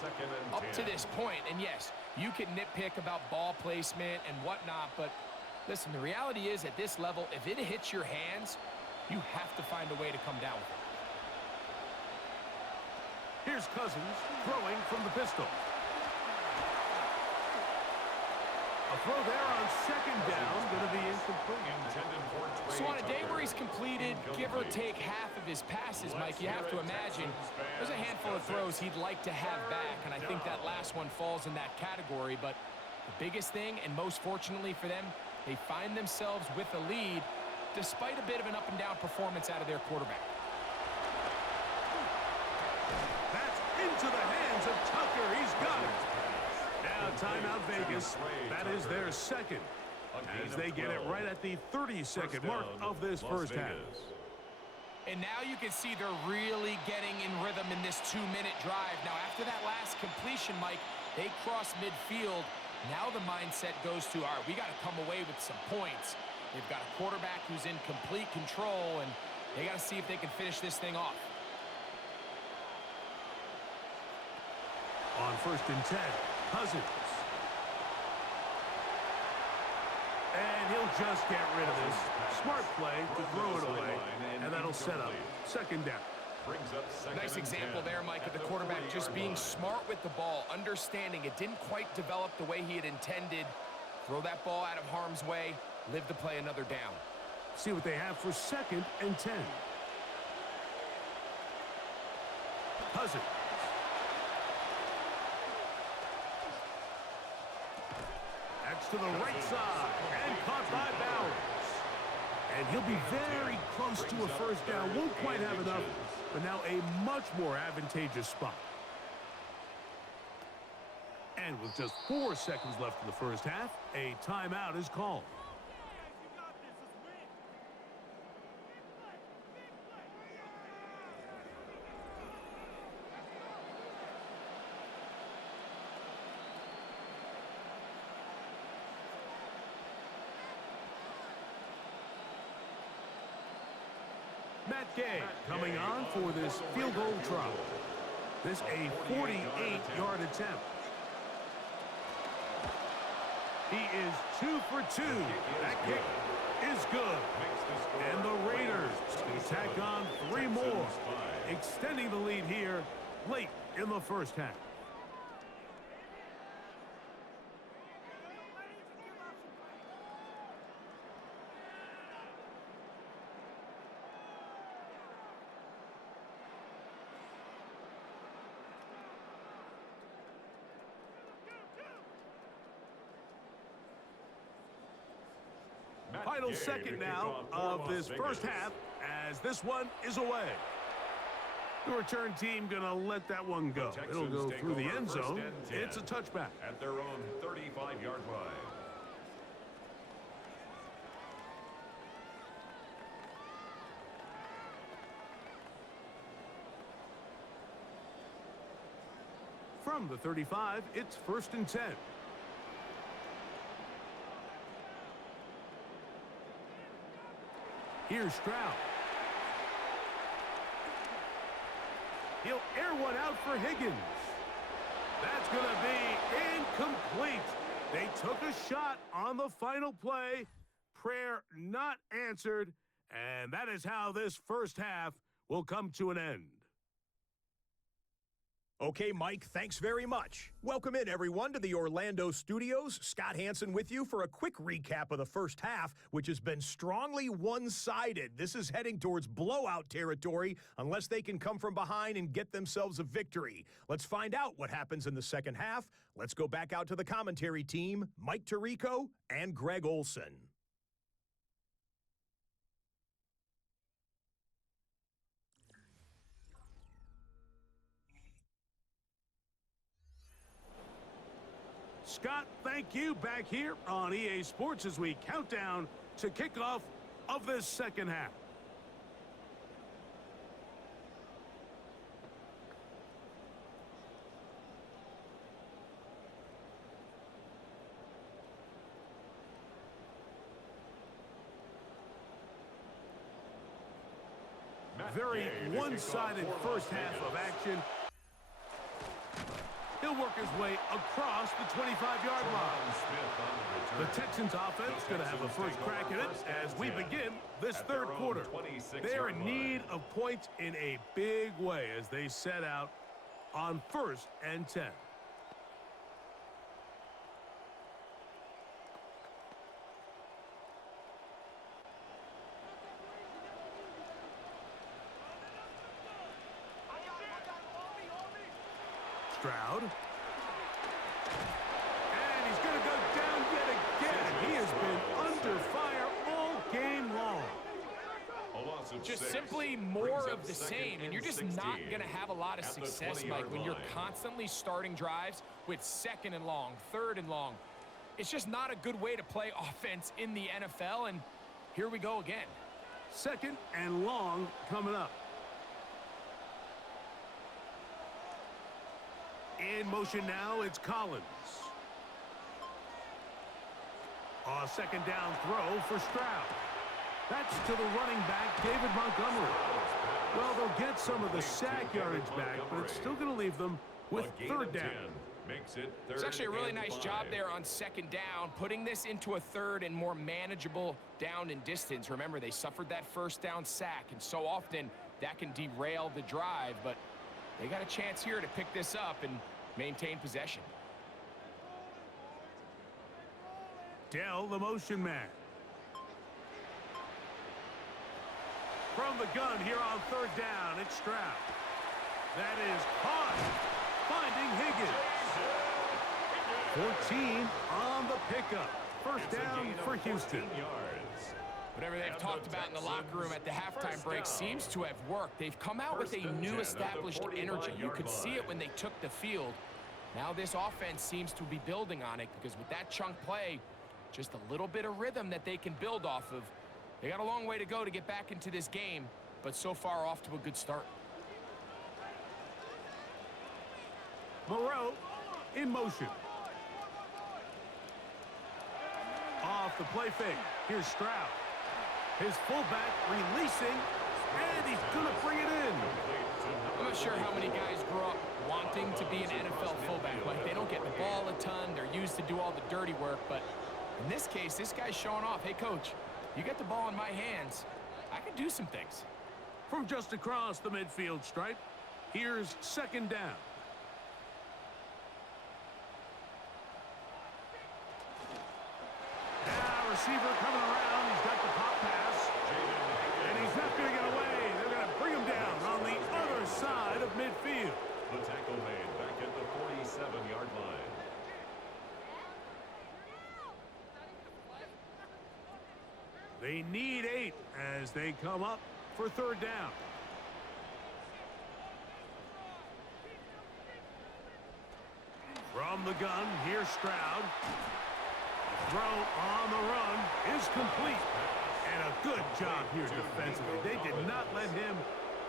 up to this point. And yes, you can nitpick about ball placement and whatnot, but listen, the reality is at this level, if it hits your hands, you have to find a way to come down with it. Here's Cousins throwing from the pistol. A throw there on second down, going to be incomplete. So on a day where he's completed, give or take half of his passes, Mike, you have to imagine there's a handful of throws he'd like to have back, and I think that last one falls in that category. But the biggest thing, and most fortunately for them, they find themselves with a lead despite a bit of an up-and-down performance out of their quarterback. That's into the hands of Tucker. He's got it. Now timeout Vegas. That is their second, as they get it right at the 30-second mark of this first half. And now you can see they're really getting in rhythm in this 2-minute drive. Now after that last completion, Mike, they cross midfield. Now the mindset goes to, all right, we got to come away with some points. They've got a quarterback who's in complete control, and they got to see if they can finish this thing off. On first and 10, Cousins. And he'll just get rid of this. Smart play to throw it away, and that'll set up second down. Nice example there, Mike, of the quarterback just being smart with the ball, understanding it didn't quite develop the way he had intended. Throw that ball out of harm's way, live to play another down. See what they have for second and 10. Cousins. That's to the right side, and caught by Bowers. And he'll be very close to a first down. Won't quite have enough, but now a much more advantageous spot. And with just 4 seconds left in the first half, a timeout is called. Matt Gay coming on for this field goal try. This a 48-yard attempt. He is 2 for 2. That kick is good. And the Raiders can tack on 3 more, extending the lead here late in the first half. Final second now of this first half, as this one is away. The return team gonna let that one go. It'll go through the end zone. It's a touchback. At their own 35-yard line. From the 35, it's first and 10. Here's Stroud. He'll air one out for Higgins. That's going to be incomplete. They took a shot on the final play. Prayer not answered. And that is how this first half will come to an end. Okay, Mike, thanks very much. Welcome in, everyone, to the Orlando studios. Scott Hansen with you for a quick recap of the first half, which has been strongly one-sided. This is heading towards blowout territory unless they can come from behind and get themselves a victory. Let's find out what happens in the second half. Let's go back out to the commentary team, Mike Tirico and Greg Olson. Scott, thank you. Back here on EA Sports as we count down to kickoff of this second half. Very one-sided first half of action. He'll work his way across the 25-yard line. The Texans offense going to have the first crack at it as we begin this third quarter. They're in need of points in a big way as they set out on 1st and 10. Stroud. And he's going to go down yet again. He has been under fire all game long. Just simply more of the same, and you're just not going to have a lot of success, Mike, when you're constantly starting drives with 2nd and long, 3rd and long. It's just not a good way to play offense in the NFL, and here we go again. 2nd and long coming up. In motion now, it's Collins. A 2nd down throw for Stroud. That's to the running back, David Montgomery. Well, they'll get some of the sack yardage back, but it's still going to leave them with 3rd down. It's actually a really nice job there on 2nd down, putting this into a 3rd and more manageable down and distance. Remember, they suffered that 1st down sack, and so often that can derail the drive, but they got a chance here to pick this up and maintain possession. Dell, the motion man. From the gun here on 3rd down, it's Stroud. That is caught. Finding Higgins. 14 on the pickup. 1st down for Houston. Whatever they've talked about in the locker room at the halftime break seems to have worked. They've come out with a new established energy. You could see it when they took the field. Now this offense seems to be building on it because with that chunk play, just a little bit of rhythm that they can build off of. They got a long way to go to get back into this game, but so far off to a good start. Moreau in motion. Off the play fake. Here's Stroud. His fullback releasing, and he's going to bring it in. I'm not sure how many guys grow up wanting to be an NFL fullback. Like, they don't get the ball a ton. They're used to do all the dirty work. But in this case, this guy's showing off. Hey, coach, you get the ball in my hands. I can do some things. From just across the midfield stripe, here's 2nd down. Now, receiver coming around. He's got the pop pass. And he's not going to get away. They're going to bring him down on the other side of midfield. The tackle made back at the 47-yard line. They need 8 as they come up for 3rd down. From the gun, here's Stroud. Throw on the run is complete. And a good job here defensively. They did not let him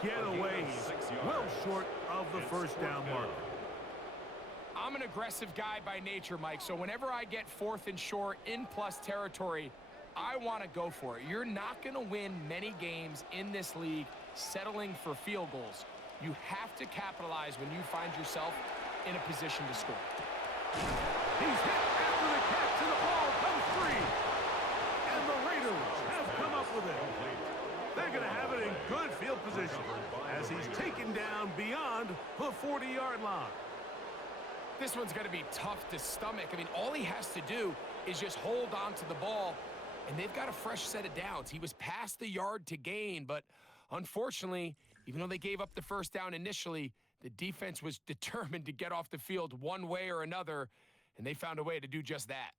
get away. He's well short of the 1st down marker. I'm an aggressive guy by nature, Mike, so whenever I get 4th and short in plus territory, I want to go for it. You're not going to win many games in this league settling for field goals. You have to capitalize when you find yourself in a position to score. He's hit after the catch, and the ball comes free. And the Raiders have come up with it. They're going to have it in good field position as he's taken down beyond the 40-yard line. This one's going to be tough to stomach. I mean, all he has to do is just hold on to the ball, and they've got a fresh set of downs. He was past the yard to gain, but unfortunately, even though they gave up the 1st down initially, the defense was determined to get off the field one way or another, and they found a way to do just that.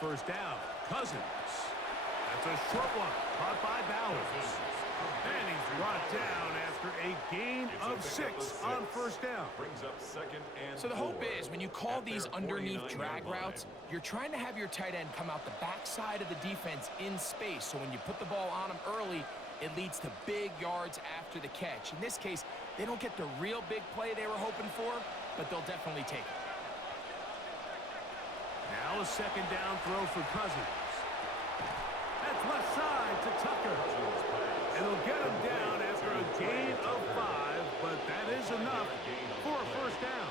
first down. Cousins. That's a short one. Caught by Bowers. And he's brought down after a gain of 6 on first down. Brings up second and So the hope 4 is when you call at these their underneath 49-yard drag line. routes, you're trying to have your tight end come out the backside of the defense in space. So when you put the ball on him early, it leads to big yards after the catch. In this case, they don't get the real big play they were hoping for, but they'll definitely take it. Now a second down throw for Cousins. That's left side to Tucker. And they'll get him down after a gain of 5, but that is enough for a first down.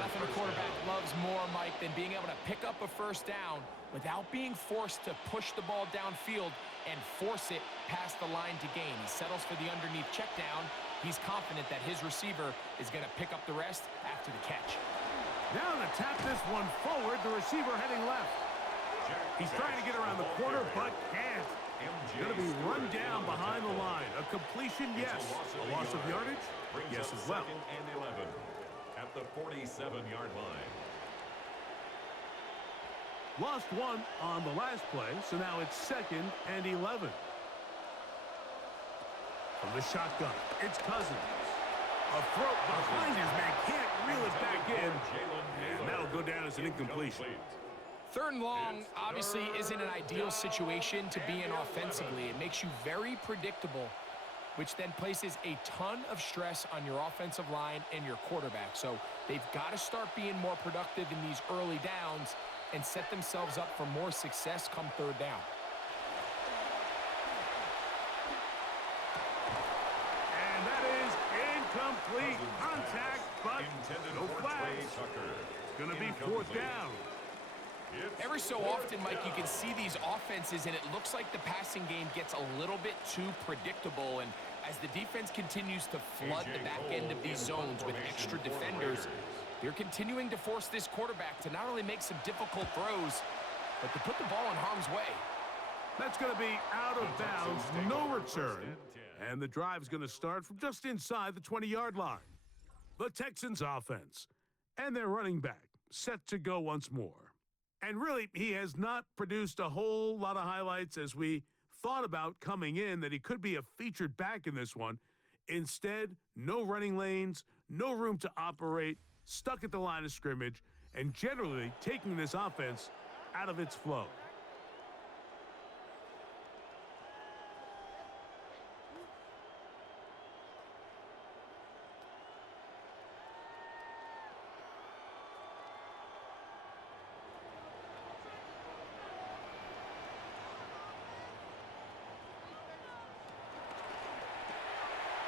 Nothing a quarterback loves more, Mike, than being able to pick up a first down without being forced to push the ball downfield and force it past the line to gain. He settles for the underneath check down. He's confident that his receiver is going to pick up the rest after the catch. Now to tap this one forward, the receiver heading left. He's trying to get around the corner, but can't. Going to be run down behind the line. A completion, yes. A loss of yardage, yes as well. Second and 11 at the 47-yard line. Lost 1 on the last play, so now it's second and 11. From the shotgun, it's Cousins. A throw behind his man, can't reel it back in. And that'll go down as an incompletion. Third and long obviously isn't an ideal situation to be in offensively. It makes you very predictable, which then places a ton of stress on your offensive line and your quarterback. So they've got to start being more productive in these early downs and set themselves up for more success come third down. And that is incomplete. Contact, but no flags. It's going to be fourth down. Every so often, Mike, you can see these offenses, and it looks like the passing game gets a little bit too predictable. And as the defense continues to flood the back end of these zones with extra defenders, they're continuing to force this quarterback to not only make some difficult throws, but to put the ball in harm's way. That's going to be out of bounds, no return. And the drive's going to start from just inside the 20-yard line. The Texans offense and their running back set to go once more. And really, he has not produced a whole lot of highlights as we thought about coming in that he could be a featured back in this one. Instead, no running lanes, no room to operate, stuck at the line of scrimmage, and generally taking this offense out of its flow.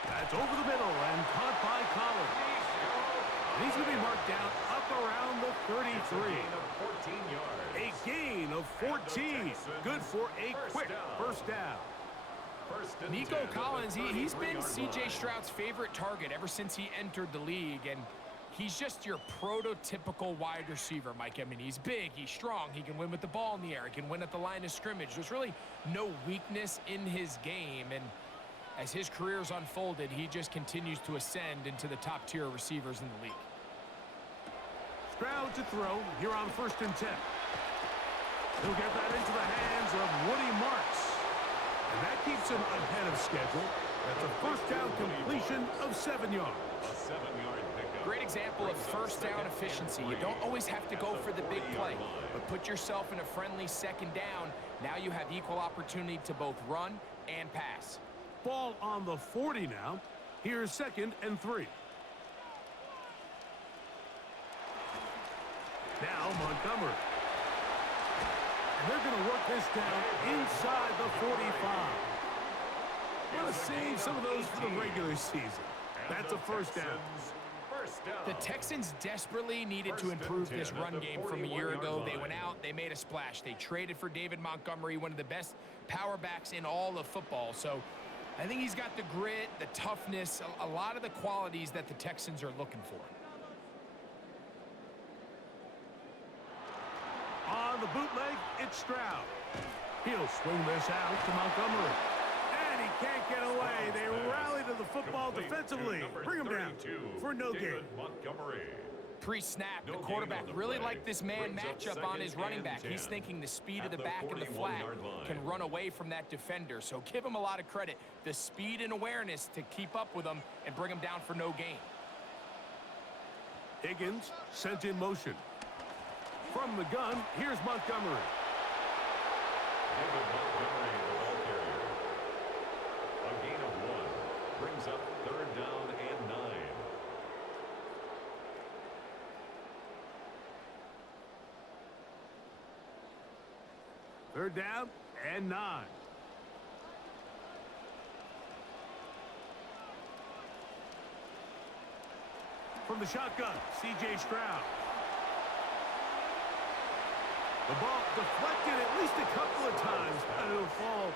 That's over the middle and caught by Collins. And he's going to be marked down up around the 33. A gain of 14. Good for a quick first down. Nico Collins, he's been C.J. Stroud's favorite target ever since he entered the league, and he's just your prototypical wide receiver, Mike. I mean, he's big, he's strong, he can win with the ball in the air, he can win at the line of scrimmage. There's really no weakness in his game, and as his career's unfolded, he just continues to ascend into the top tier of receivers in the league. Stroud to throw here on 1st and 10. He'll get that into the hands of Woody Marks. And that keeps him ahead of schedule. That's a first down completion of 7 yards. A 7-yard pickup. Great example of first down efficiency. You don't always have to go for the big play, but put yourself in a friendly second down. Now you have equal opportunity to both run and pass. Ball on the 40 now. Here's 2nd and 3. Now Montgomery. And they're going to work this down inside the 45. Want to save some of those for the regular season. That's a first down. The Texans desperately needed to improve this run game from a year ago. They went out, they made a splash. They traded for David Montgomery, one of the best power backs in all of football. So I think he's got the grit, the toughness, a lot of the qualities that the Texans are looking for. On the bootleg, it's Stroud. He'll swing this out to Montgomery. And he can't get away. They rally to the football defensively. Bring him down for no gain. Pre-snap, No the gain quarterback on the really play. liked this man Brings up matchup on his second running and back. 10. He's thinking the speed At of the the back in the flat 41-yard line. can run away from that defender. So give him a lot of credit. The speed and awareness to keep up with him and bring him down for no gain. Higgins sent in motion. From the gun, here's Montgomery. David Montgomery, the ball carrier. A gain of 1 brings up 3rd down and 9. Third down and 9. From the shotgun, C.J. Stroud. The ball deflected at least a couple of times, and it'll fall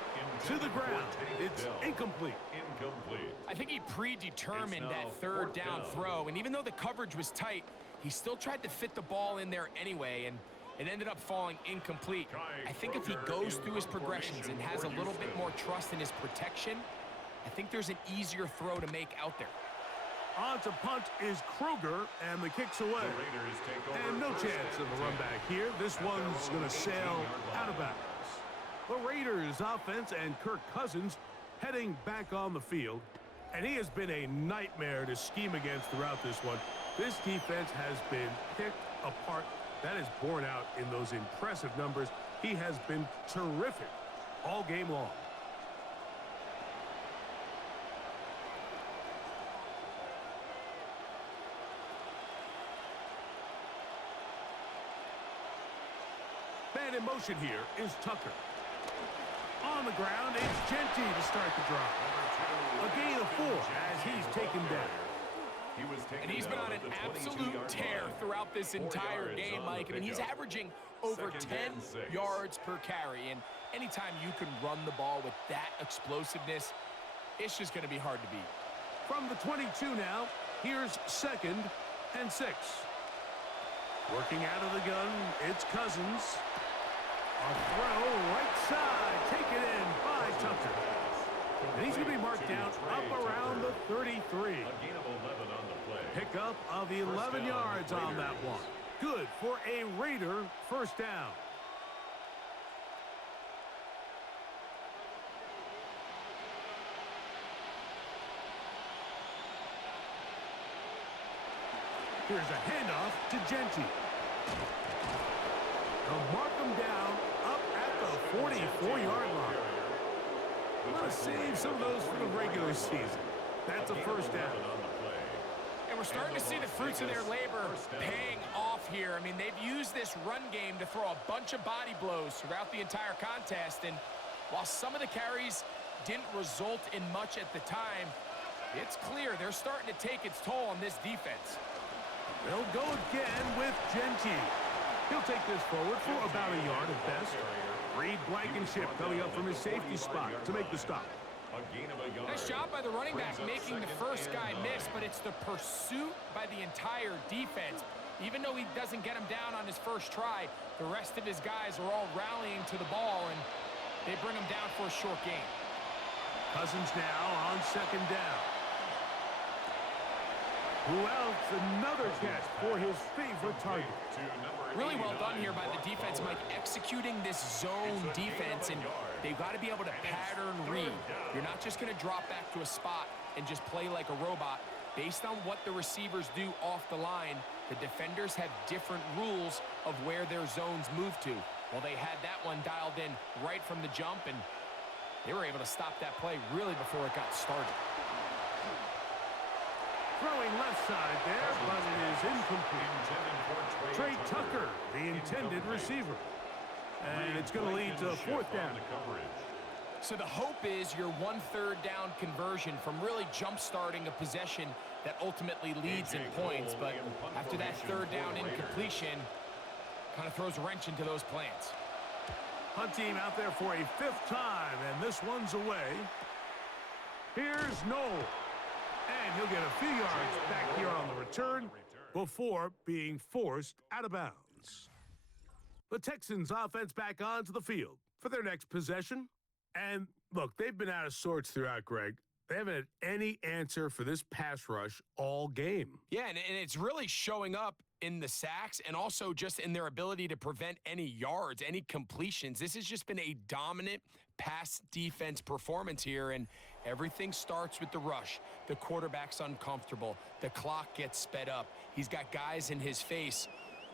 to the ground. It's incomplete. Incomplete. I think he predetermined It's now that third 4th down down. throw, and even though the coverage was tight, he still tried to fit the ball in there anyway, and it ended up falling incomplete. I think if he goes through his progressions and has a little bit more trust in his protection, I think there's an easier throw to make out there. On to punt is Kruger, and the kick's away. The Raiders take over And no first chance of and a run 10. back here. This one's going to sail out of bounds. The Raiders offense and Kirk Cousins heading back on the field. And he has been a nightmare to scheme against throughout this one. This defense has been picked apart. That is borne out in those impressive numbers. He has been terrific all game long. Man in motion here is Tucker. On the ground, it's Genty to start the drive. A gain of 4 as he's taken down. And he's been on an absolute tear throughout this entire game, Mike. I mean, he's averaging over 10 yards per carry. And anytime you can run the ball with that explosiveness, it's just going to be hard to beat. From the 22 now, here's 2nd and 6. Working out of the gun, it's Cousins. A throw right side, taken in by Tucker. And he's going to be marked down up around the 33. A gain of 11 on the play. Pickup of 11 yards on that one. Good for a Raider first down. Here's a handoff to Genty. They'll mark him down up at the 44-yard line. I'm going to save some of those for the regular season. That's a first down. And we're starting to see the fruits of their labor paying off here. I mean, they've used this run game to throw a bunch of body blows throughout the entire contest. And while some of the carries didn't result in much at the time, it's clear they're starting to take its toll on this defense. They'll go again with Genty. He'll take this forward for about a yard at best. Reed Blankenship coming up from his safety spot to make the stop. Nice job by the running back making the first guy miss, but it's the pursuit by the entire defense. Even though he doesn't get him down on his first try, the rest of his guys are all rallying to the ball, and they bring him down for a short gain. Cousins now on 2nd down. Who else? Another catch for his favorite target. Really well done here by the defense, Mike, executing this zone defense, and they've got to be able to pattern read. You're not just going to drop back to a spot and just play like a robot. Based on what the receivers do off the line, the defenders have different rules of where their zones move to. Well, they had that one dialed in right from the jump, and they were able to stop that play really before it got started. Throwing left side there, but it is incomplete. Trey Tucker, the intended receiver. And it's going to lead to 4th down. So the hope is your 1/3 down conversion from really jump-starting a possession that ultimately leads in points. But after that 3rd down incompletion, kind of throws a wrench into those plans. Hunt team out there for a 5th time, and this one's away. Here's Noel. And he'll get a few yards back here on the return before being forced out of bounds. The Texans offense back onto the field for their next possession. And look, they've been out of sorts throughout, Greg. They haven't had any answer for this pass rush all game. Yeah, and it's really showing up in the sacks and also just in their ability to prevent any yards, any completions. This has just been a dominant pass defense performance here, and everything starts with the rush. The quarterback's uncomfortable. The clock gets sped up. He's got guys in his face.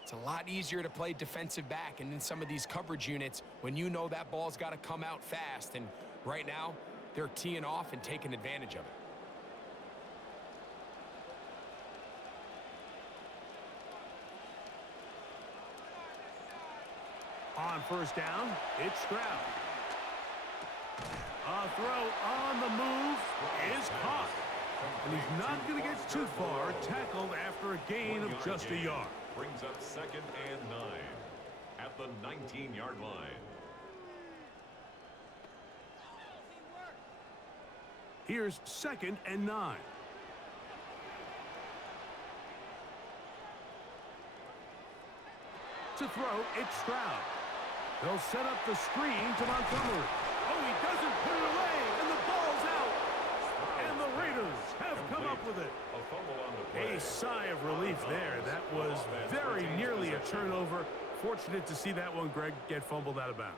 It's a lot easier to play defensive back and in some of these coverage units when you know that ball's got to come out fast. And right now, they're teeing off and taking advantage of it. On first down, it's Stroud. A throw on the move is caught. And he's not going to get too far, tackled after a gain of just a yard. Brings up 2nd and 9 at the 19-yard line. Here's 2nd and 9. To throw, it's Stroud. They'll set up the screen to Montgomery. Oh, he doesn't put it away, and the ball's out. And the Raiders have come up with it. A fumble on the play. A sigh of relief there. That was very nearly a turnover. Fortunate to see that one, Greg, get fumbled out of bounds.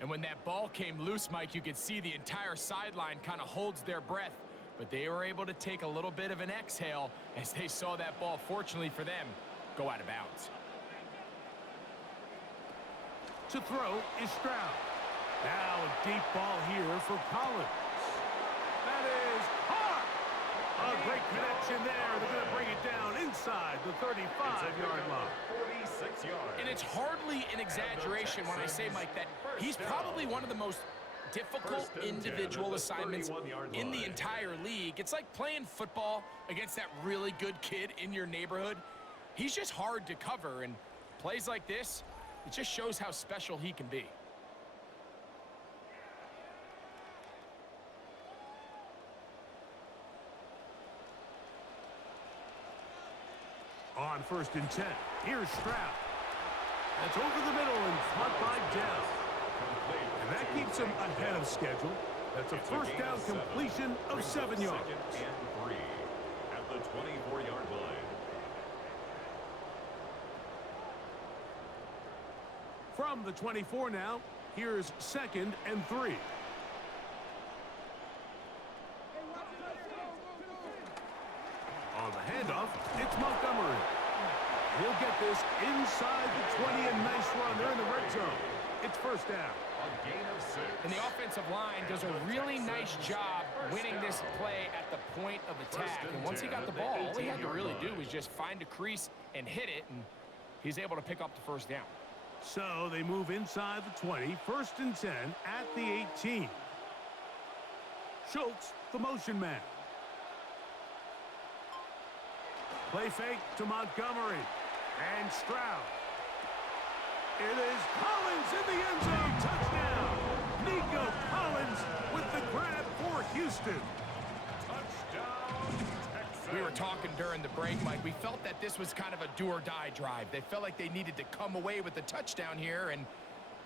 And when that ball came loose, Mike, you could see the entire sideline kind of holds their breath. But they were able to take a little bit of an exhale as they saw that ball, fortunately for them, go out of bounds. To throw is Stroud. Now a deep ball here for Collins. That is caught. A great connection there. They're going to bring it down inside the 35-yard line. 46 yards. And it's hardly an exaggeration when I say, Mike, that he's probably one of the most difficult individual assignments in the entire league. It's like playing football against that really good kid in your neighborhood. He's just hard to cover, and plays like this, it just shows how special he can be. On 1st and 10, here's Stroud. That's over the middle and caught by Dell. And that keeps him ahead of schedule. That's a first down completion of 7 yards. 2nd and 3 at the 24-yard line. From the 24 now, here's 2nd and 3. On the handoff, it's Montgomery. He'll get this inside the 20, and nice run. They're in the red zone. It's first down. A gain of 6. And the offensive line does a really nice job winning this play at the point of attack. And once he got the ball, all he had to really do was just find a crease and hit it, and he's able to pick up the first down. So they move inside the 20, 1st and 10 at the 18. Schultz, the motion man. Play fake to Montgomery. And Stroud. It is Collins in the end zone. Touchdown. Nico Collins with the grab for Houston. Touchdown, Texans. We were talking during the break, Mike. We felt that this was kind of a do-or-die drive. They felt like they needed to come away with the touchdown here, and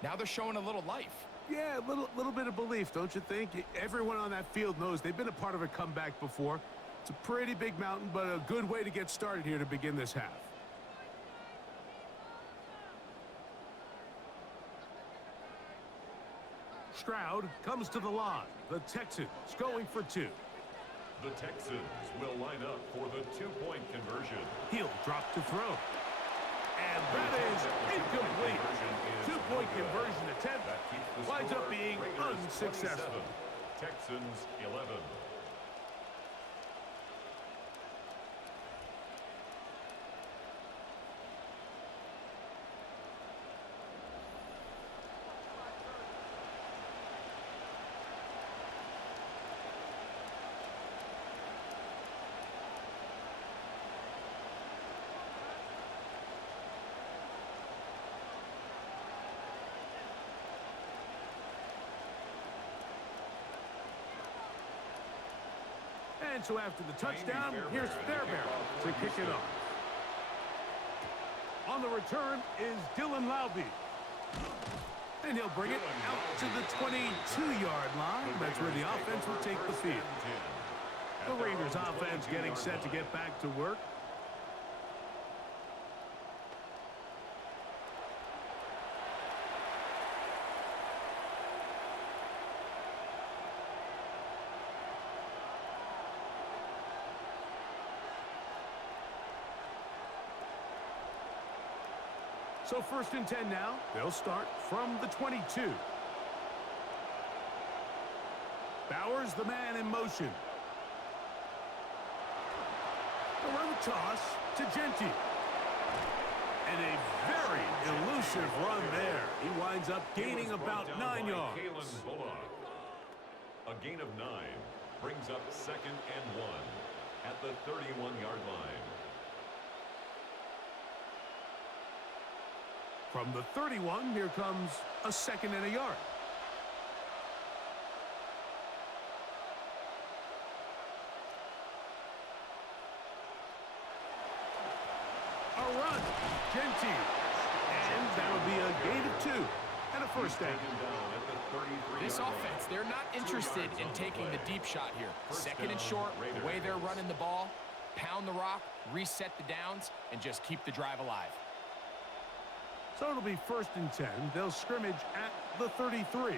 now they're showing a little life. Yeah, a little bit of belief, don't you think? Everyone on that field knows they've been a part of a comeback before. It's a pretty big mountain, but a good way to get started here to begin this half. Stroud comes to the line. The Texans going for 2. The Texans will line up for the 2-point conversion. He'll drop to throw. And that is incomplete. 2-point conversion attempt winds up being unsuccessful. Texans 11. And so after the touchdown, here's Fairbairn to kick it off. On the return is Dylan Laube. And he'll bring it out to the 22-yard line. That's where the offense will take the field. The Raiders offense getting set to get back to work. So 1st and 10 now. They'll start from the 22. Bowers, the man in motion. A run toss to Genty. And a very elusive run there. He winds up gaining about 9 yards. A gain of 9 brings up 2nd and 1 at the 31-yard line. From the 31, here comes a 2nd and a yard. A run. Genty. And that'll be a gain of 2 and a 1st down. This offense, they're not interested in taking the deep shot here. 2nd and short, the way they're running the ball, pound the rock, reset the downs, and just keep the drive alive. So it'll be 1st and 10. They'll scrimmage at the 33.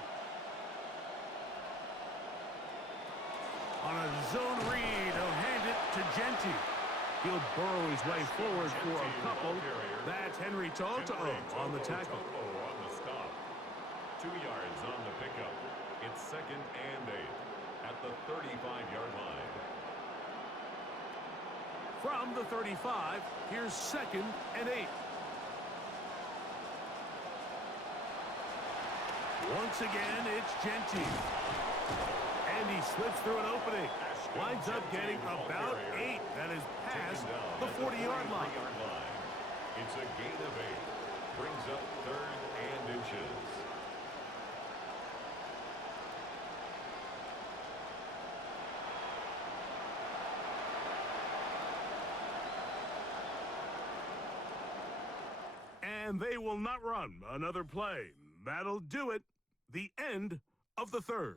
On a zone read, he'll hand it to Genty. He'll burrow his way forward for a couple. That's Henry To'o on the tackle. On the stop. 2 yards on the pickup. It's 2nd and 8 at the 35-yard line. From the 35, here's 2nd and 8. Once again, it's Genty. And he slips through an opening. Winds up getting about 8. That is past the 40-yard line. It's a gain of 8. Brings up 3rd and inches. And they will not run another play. That'll do it. The end of the 3rd.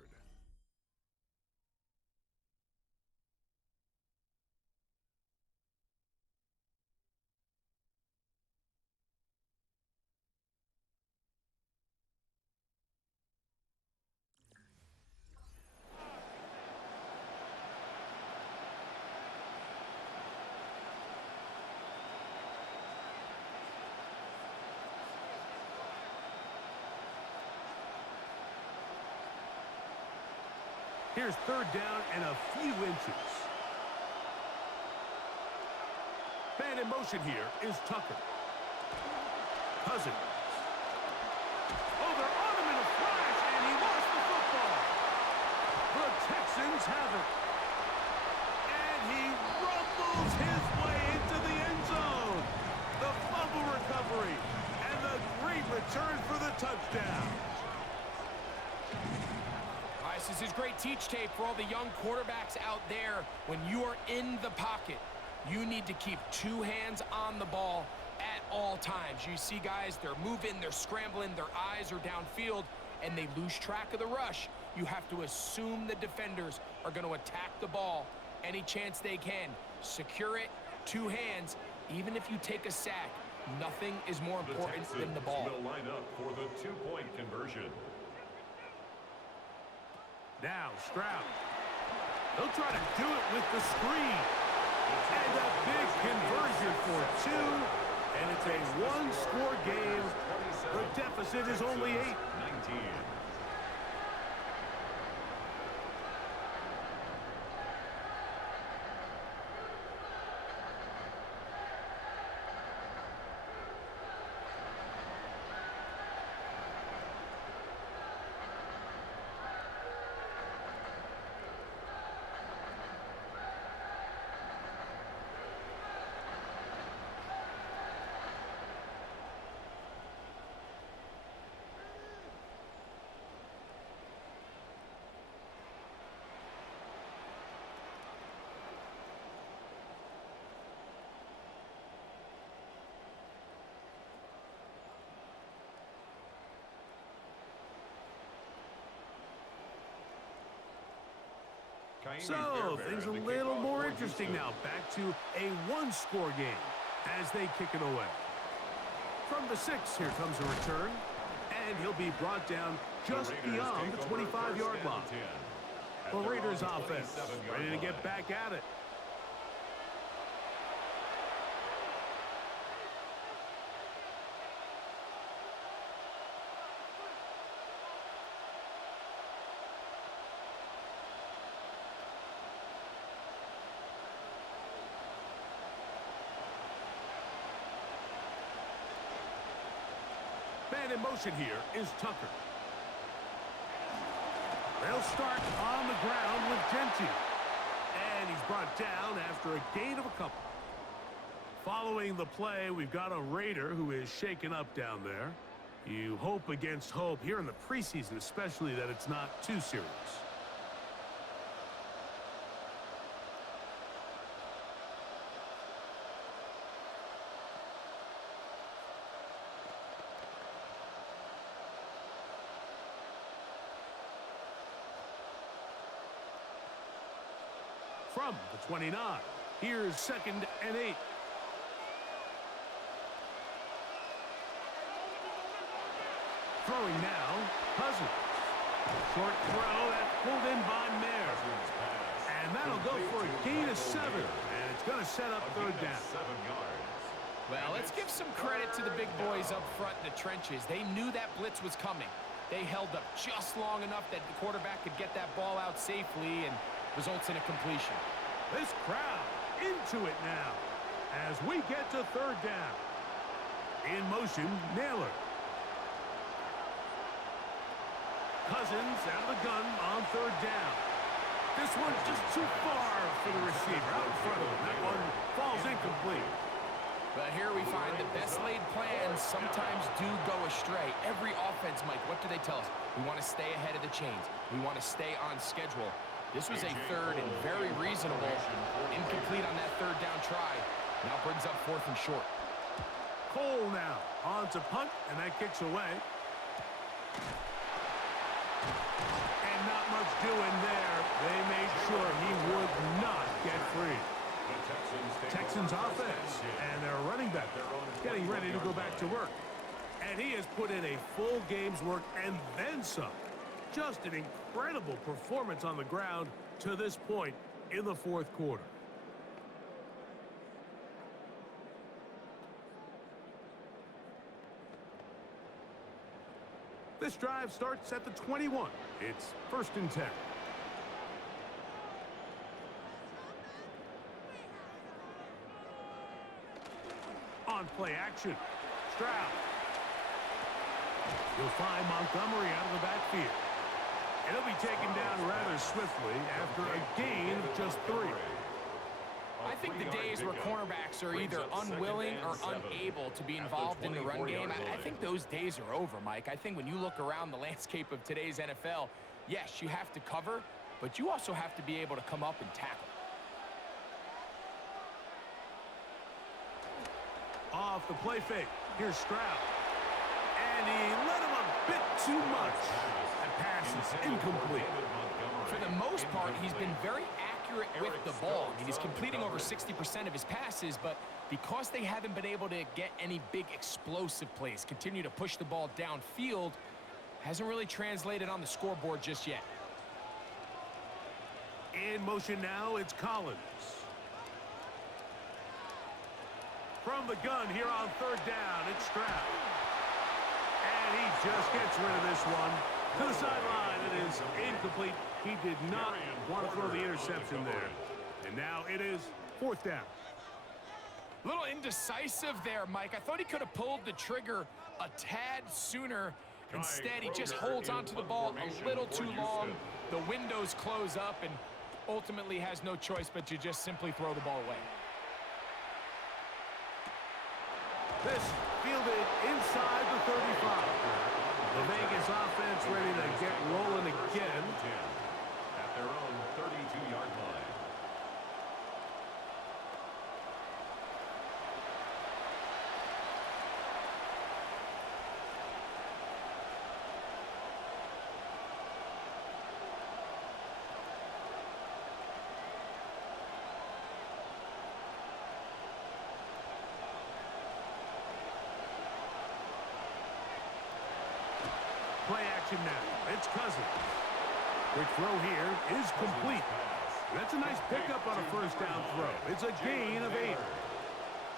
Here's 3rd down and a few inches. Man in motion here is Tucker. Cousins. Oh, they're on him in a flash, and he lost the football. The Texans have it. And he rumbles his way into the end zone. The fumble recovery and the great return for the touchdown. This is great teach tape for all the young quarterbacks out there. When you are in the pocket, you need to keep 2 hands on the ball at all times. You see guys, they're moving, they're scrambling, their eyes are downfield, and they lose track of the rush. You have to assume the defenders are going to attack the ball any chance they can. Secure it, 2 hands. Even if you take a sack, nothing is more important than the ball. Will line up for the 2-point conversion. Now Stroud. They'll try to do it with the screen. And a big conversion for 2. And it's a 1-score game. The deficit is only 8. 19. So things a little more interesting now. Back to a one-score game as they kick it away. From the 6, here comes a return. And he'll be brought down just beyond the 25-yard line. The Raiders offense ready to get back at it. Man in motion here is Tucker. They'll start on the ground with Genty. And he's brought down after a gain of a couple. Following the play, we've got a Raider who is shaken up down there. You hope against hope here in the preseason, especially, that it's not too serious. From the 29, here's 2nd and 8. Throwing now, Cousins. Short throw that's pulled in by Mayer. And that'll go for a gain of 7. And it's going to set up 3rd down. Well, let's give some credit to the big boys up front in the trenches. They knew that blitz was coming. They held up just long enough that the quarterback could get that ball out safely and results in a completion. This crowd into it now as we get to 3rd down. In motion, Naylor. Cousins out of the gun on 3rd down. This one's just too far for the receiver out in front of him. That one falls incomplete. But here we find the best laid plans sometimes do go astray. Every offense, Mike, what do they tell us? We want to stay ahead of the chains. We want to stay on schedule. This was a 3rd and very reasonable. Incomplete on that 3rd down try. Now brings up 4th and short. Cole now on to punt, and that kicks away. And not much doing there. They made sure he would not get free. Texans offense, and their running back getting ready to go back to work. And he has put in a full game's work and then some. Just an incredible performance on the ground to this point in the 4th quarter. This drive starts at the 21. It's 1st and 10. On play action, Stroud. You'll find Montgomery out of the backfield. And he'll be taken down rather swiftly after a gain of just 3. I think the days where cornerbacks are either unwilling or unable to be involved in the run game, I think those days are over, Mike. I think when you look around the landscape of today's NFL, yes, you have to cover, but you also have to be able to come up and tackle. Off the play fake, here's Stroud. And he let him a bit too much. That pass is incomplete. For the most part, he's been very accurate with the ball. I mean, he's completing over 60% of his passes, but because they haven't been able to get any big explosive plays, continue to push the ball downfield, hasn't really translated on the scoreboard just yet. In motion now, it's Collins. From the gun here on 3rd down, it's Stroud. And he just gets rid of this one. To the sideline, it is incomplete. He did not want to throw the interception there. And now it is 4th down. A little indecisive there, Mike. I thought he could have pulled the trigger a tad sooner. Instead, he just holds onto the ball a little too long. The windows close up and ultimately has no choice but to just simply throw the ball away. This fielded inside the 35. The Vegas offense ready to get rolling again. At their own 32-yard line. possession now. It's Cousins. Quick throw here is complete. That's a nice pickup on a first down throw. It's a gain of 8.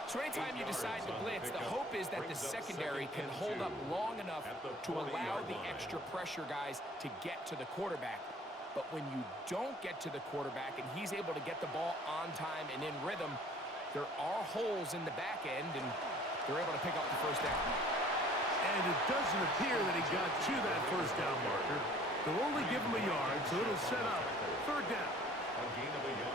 So anytime you decide to blitz, the hope is that the secondary can hold up long enough to allow the extra pressure guys to get to the quarterback. But when you don't get to the quarterback and he's able to get the ball on time and in rhythm, there are holes in the back end, and they're able to pick up the first down. And it doesn't appear that he got to that first down marker. They'll only give him a yard, so it'll set up third down.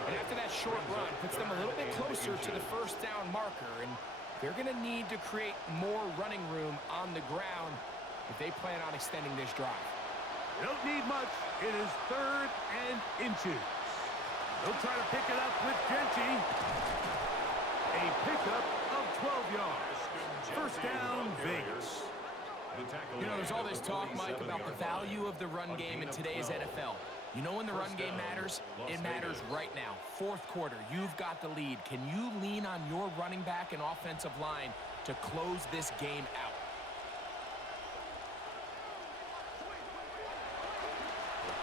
And after that short run, puts them a little bit closer to the first down marker, and they're going to need to create more running room on the ground if they plan on extending this drive. They don't need much. It is 3rd and inches. They'll try to pick it up with Genty. A pickup of 12 yards. First down, Vegas. You know, there's all this talk, Mike, about the value of the run game in today's NFL. You know when the run game matters? It matters right now. 4th quarter, you've got the lead. Can you lean on your running back and offensive line to close this game out?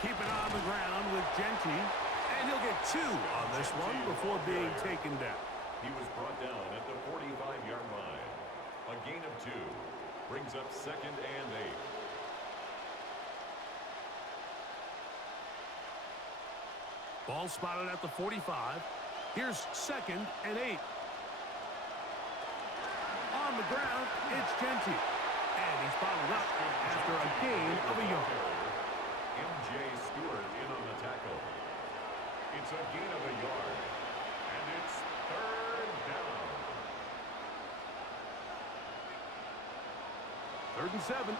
Keep it on the ground with Genty. And he'll get 2 on this one before being taken down. He was brought down at the 45-yard line. A gain of 2 brings up 2nd and 8. Ball spotted at the 45. Here's 2nd and 8. On the ground, it's Genty. And he's bottled up after a gain of a yard. M.J. Stewart in on the tackle. It's a gain of a yard. And it's 3rd down. 3rd and 7.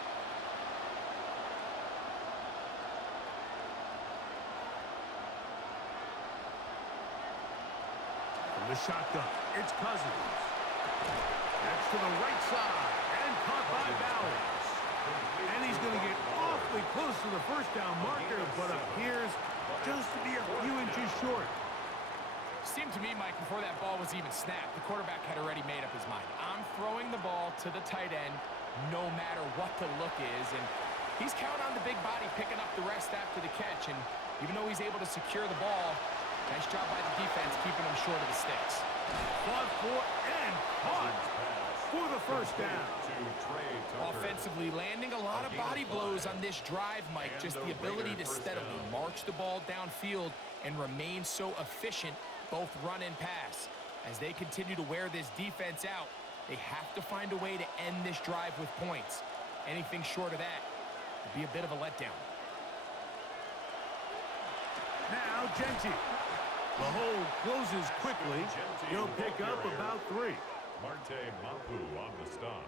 The shotgun. It's Cousins. That's to the right side. And caught by Bowers. And he's going to get awfully close to the first down marker, but appears just to be a few inches short. Seemed to me, Mike, before that ball was even snapped, the quarterback had already made up his mind. I'm throwing the ball to the tight end no matter what the look is. And he's counting on the big body picking up the rest after the catch. And even though he's able to secure the ball, nice job by the defense keeping him short of the sticks. Fought for and caught for the first down. Offensively, landing a lot of body blows on this drive, Mike. Just the ability to steadily march the ball downfield and remain so efficient, both run and pass. As they continue to wear this defense out, they have to find a way to end this drive with points. Anything short of that would be a bit of a letdown. Now, Genty. The hole closes quickly. He'll pick up about 3. Marte Mapu on the stop.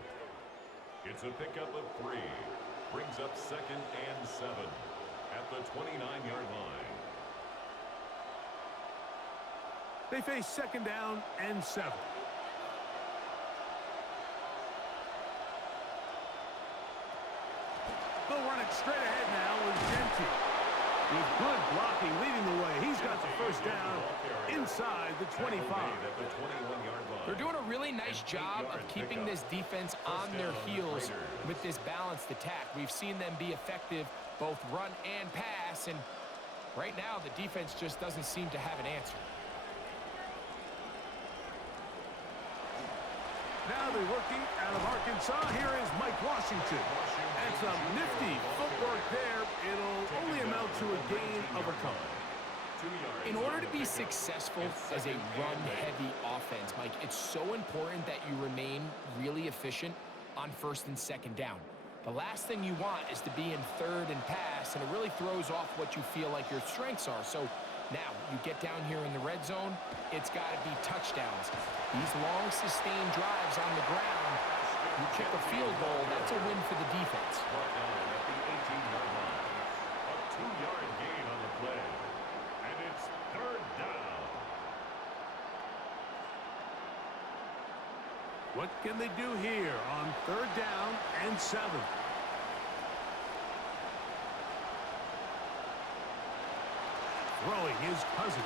It's a pickup of 3. Brings up 2nd and 7 at the 29-yard line. They face 2nd down and 7. They'll run it straight ahead now with Genty. With good blocking leading the way. He's got the first down inside the 25. They're doing a really nice job of keeping this defense on their heels with this balanced attack. We've seen them be effective both run and pass, and right now the defense just doesn't seem to have an answer. Now they're working out of Arkansas. Here is Mike Washington. That's a nifty footwork there. It'll only amount to a gain of a couple. In order to be successful as a run-heavy offense, Mike, it's so important that you remain really efficient on 1st and 2nd down. The last thing you want is to be in 3rd and pass, and it really throws off what you feel like your strengths are. So now you get down here in the red zone, it's got to be touchdowns. These long, sustained drives on the ground, you kick a field goal, that's a win for the defense. Brought down at the 18-yard line. A 2-yard gain on the play. And it's 3rd down. What can they do here on 3rd down and 7? Throwing his Cousins.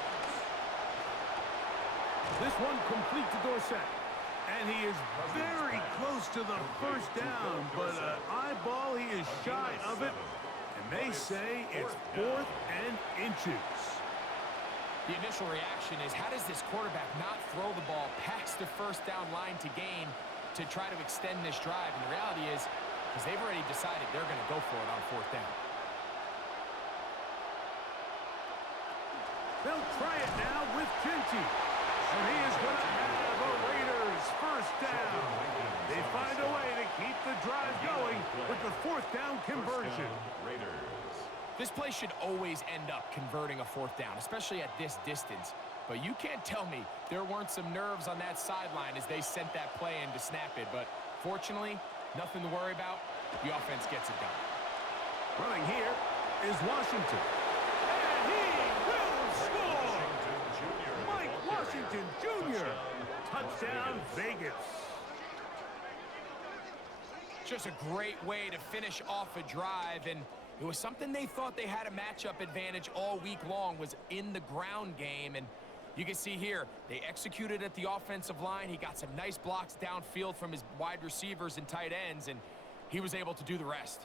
This one complete to Dorsett. And he is very close to the first down, but an eyeball, he is shy of it. They say it's 4th and inches. The initial reaction is, how does this quarterback not throw the ball past the first down line to gain to try to extend this drive? And the reality is, because they've already decided they're going to go for it on 4th down. They'll try it now with Genty. And he is going to have a Raiders first down. They find a way to keep the drive going with the 4th down conversion. This play should always end up converting a 4th down, especially at this distance. But you can't tell me there weren't some nerves on that sideline as they sent that play in to snap it. But fortunately, nothing to worry about. The offense gets it done. Running here is Washington. And he will score! Mike Washington Jr. Touchdown, Vegas. Just a great way to finish off a drive, and it was something they thought they had a matchup advantage all week long, was in the ground game. And you can see here, they executed at the offensive line. He got some nice blocks downfield from his wide receivers and tight ends, and he was able to do the rest.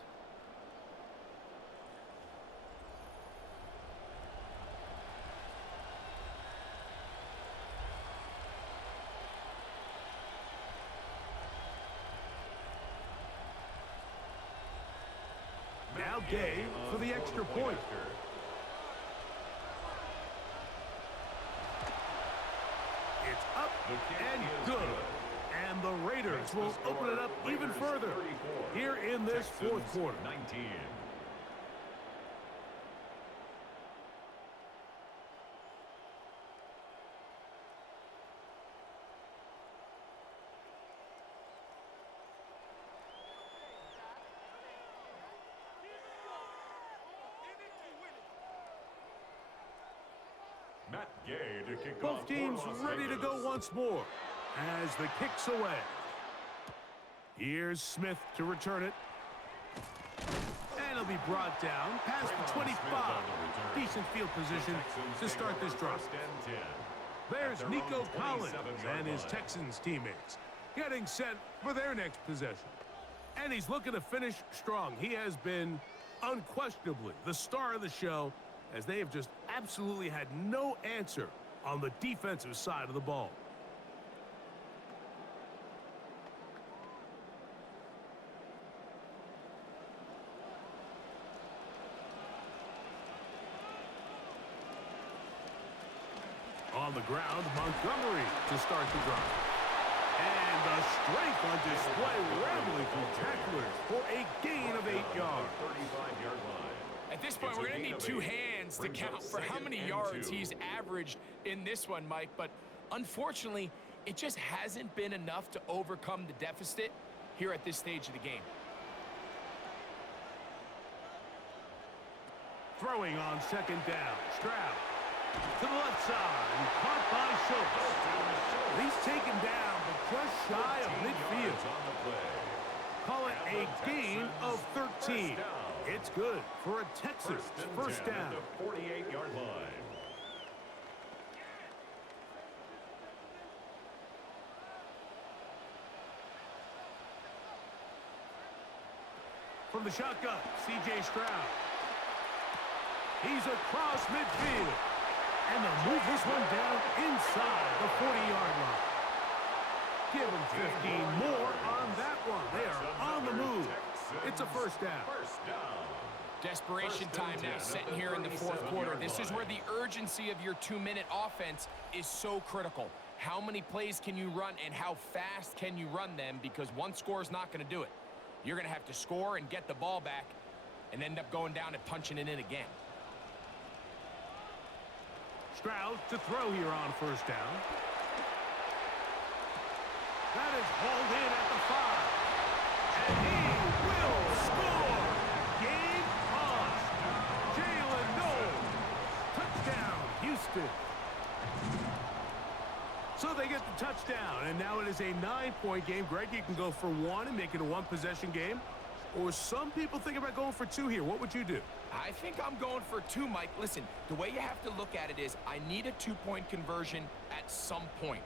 Now Gay for the extra point. It's up and good. And the Raiders will open it up even further here in this 4th quarter. 19. Both teams ready to go once more as the kick's away. Here's Smith to return it. And it'll be brought down past the 25. Decent field position to start this drive. There's Nico Collins and his Texans teammates getting set for their next possession. And he's looking to finish strong. He has been unquestionably the star of the show, as they have just absolutely had no answer on the defensive side of the ball. On the ground, Montgomery to start the drive. And the strength on display, rambling through tacklers for a gain of 8 yards. 35-yard line. At this point, we're going to need 2 hands to count for how many yards he's averaged in this one, Mike. But unfortunately, it just hasn't been enough to overcome the deficit here at this stage of the game. Throwing on 2nd down. Stroud to the left side and caught by Schultz. He's taken down, but just shy of midfield. Call it a gain of 13. It's good for a Texans first down. 48-yard line. From the shotgun, C.J. Stroud. He's across midfield. And they'll move this one down inside the 40-yard line. Give them 15 more on that one. They are on the move. It's a first down. Desperation time now setting here in the 4th quarter. This is where the urgency of your 2-minute offense is so critical. How many plays can you run and how fast can you run them? Because one score is not going to do it. You're going to have to score and get the ball back and end up going down and punching it in again. Stroud to throw here on first down. That is hauled in at the 5. And he will score. Game on. Jalen Knowles. Touchdown, Houston. So they get the touchdown, and now it is a 9-point game. Greg, you can go for 1 and make it a 1-possession game. Or some people think about going for 2 here. What would you do? I think I'm going for 2, Mike. Listen, the way you have to look at it is I need a 2-point conversion at some point.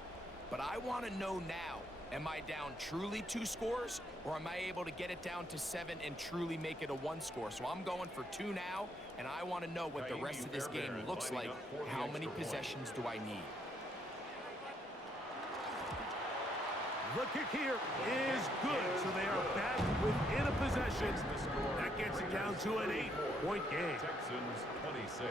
But I want to know now, Am I down truly 2 scores, or am I able to get it down to 7 and truly make it a 1 score? So I'm going for 2 now, and I want to know what the rest of this game looks like. How many possessions do I need? The kick here is good, so they are back within a possession. That gets it down to an 8-point game. Texans 26.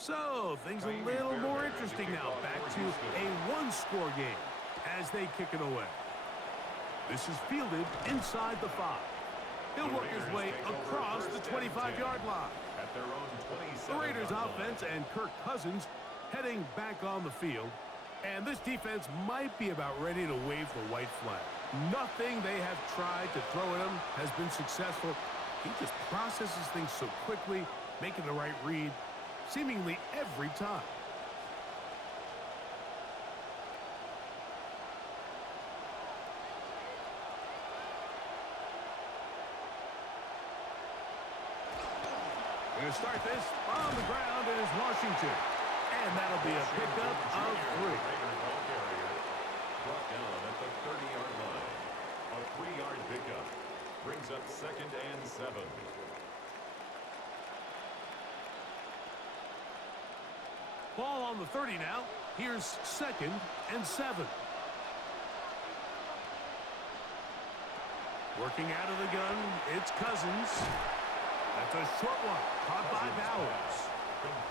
So, things a little more interesting now. Back to a 1-score game as they kick it away. This is fielded inside the 5. He'll work his way across the 25-yard line. At their own 27. The Raiders offense and Kirk Cousins heading back on the field. And this defense might be about ready to wave the white flag. Nothing they have tried to throw at him has been successful. He just processes things so quickly, making the right read seemingly every time. We're going to start this on the ground. It is Washington. And that'll be a pickup of 3. Brought down at the 30-yard line. A 3-yard pickup brings up 2nd and 7. Ball on the 30 now. Here's 2nd and 7. Working out of the gun, it's Cousins. That's a short one, caught by Bowers.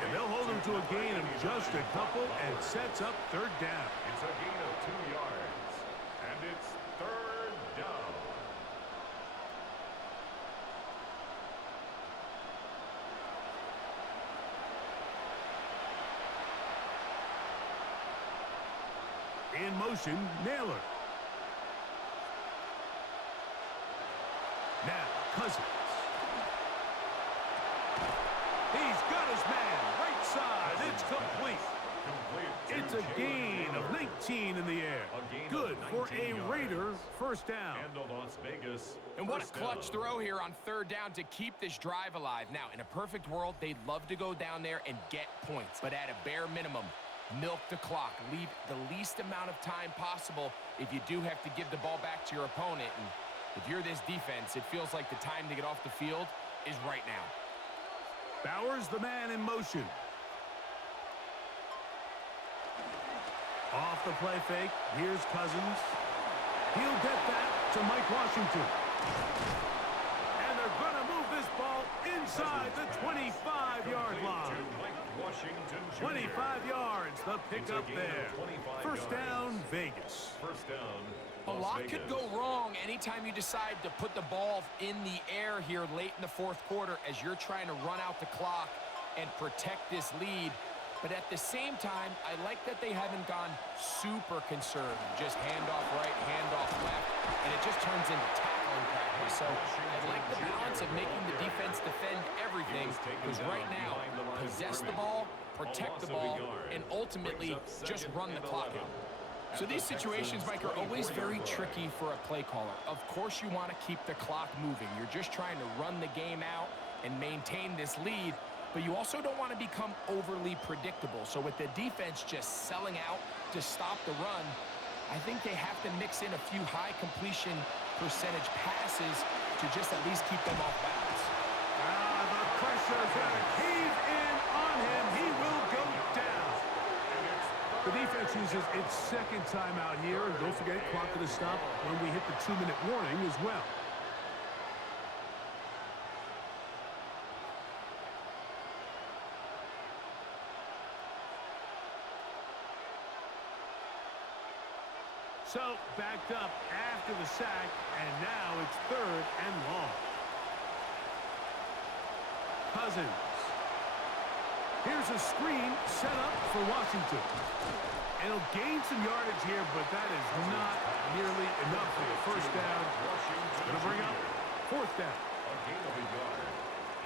And they'll hold him to a gain of just a couple and sets up 3rd down. It's a gain of 2 yards. And it's 3rd down. In motion, Naylor. Now, Cousins. He's got his man. Right side. It's complete. It's a gain of 19 in the air. Good for a Raider first down. And the Las Vegas. And what a clutch throw here on 3rd down to keep this drive alive. Now, in a perfect world, they'd love to go down there and get points. But at a bare minimum, milk the clock. Leave the least amount of time possible if you do have to give the ball back to your opponent. And if you're this defense, it feels like the time to get off the field is right now. Bowers, the man in motion. Off the play fake. Here's Cousins. He'll get that to Mike Washington. And they're going to move this ball inside the 25-yard line. 25 yards, the pickup there. First down, Vegas. First down. A lot could go wrong anytime you decide to put the ball in the air here late in the 4th quarter as you're trying to run out the clock and protect this lead. But at the same time, I like that they haven't gone super conservative. Just handoff right, handoff left, and it just turns into tackling practice. So I like the balance of making the defense defend everything, because right now, possess the ball, protect the ball, and ultimately just run the clock out. So these situations, Mike, are always very tricky for a play caller. Of course you want to keep the clock moving. You're just trying to run the game out and maintain this lead, but you also don't want to become overly predictable. So with the defense just selling out to stop the run, I think they have to mix in a few high completion percentage passes to just at least keep them off balance. The pressure's going to cave in on him. He will go down. The defense uses its 2nd timeout here. And don't forget, clock to the stop when we hit the 2-minute warning as well. So, backed up after the sack, and now it's 3rd and long. Cousins. Here's a screen set up for Washington. And he'll gain some yardage here, but that is not nearly enough for the first down Going to bring up fourth down. A gain of a yard.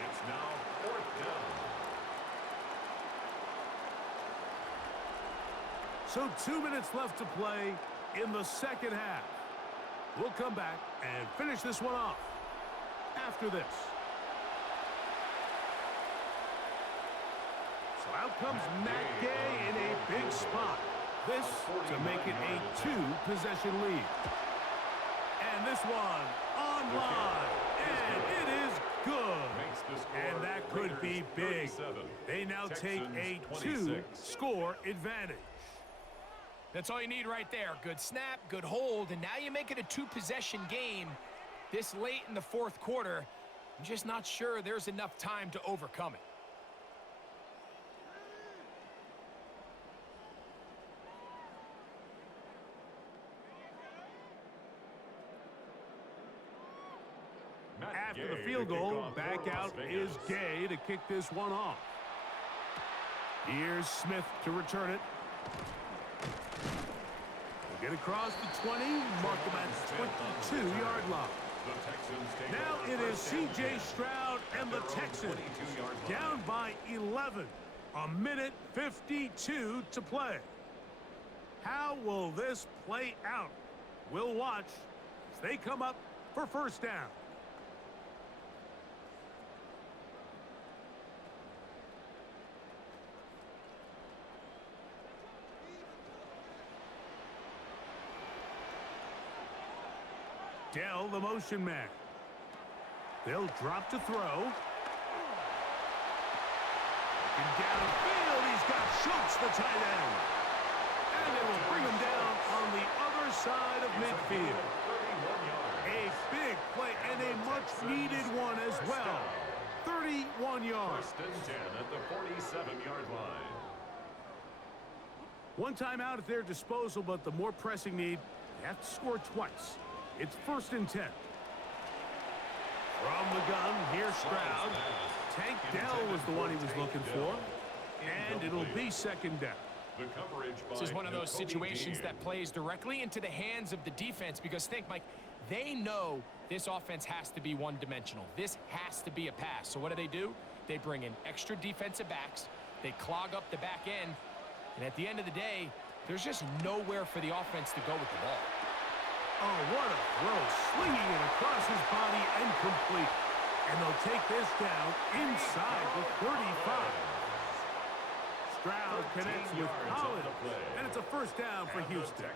It's now fourth down. So 2 minutes left to play in the second half. We'll come back and finish this one off after this. So out comes Matt Gay in a big spot. This to make it a two-possession lead. And this one online. And it is good. And that could be big. They now take a two-score advantage. That's all you need right there. Good snap, good hold, and now you make it a two-possession game this late in the fourth quarter. I'm just not sure there's enough time to overcome it. After the field goal, back out is Gay to kick this one off. Here's Smith to return it. Get across the 20, mark them at 22-yard line. Now it is C.J. Stroud and the Texans down by 11. A minute 52 to play. How will this play out? We'll watch as they come up for first down. Dell, the motion man. They'll drop to throw. Looking downfield, he's got Schultz, the tight end. And they will bring him down on the other side of midfield. A big play and a much-needed one as well. 31 yards. First and 10 at the 47-yard line. One timeout at their disposal, but the more pressing need, they have to score twice. It's first and 10. From the gun, here's Stroud. Tank Dell was the one he was looking for. And it'll be second down. This is one of those situations that plays directly into the hands of the defense because think, Mike, they know this offense has to be one-dimensional. This has to be a pass. So what do? They bring in extra defensive backs. They clog up the back end. And at the end of the day, there's just nowhere for the offense to go with the ball. Oh, what a throw. Swinging it across his body and complete. And they'll take this down inside the 35. Stroud connects with Collins. And it's a first down for Houston.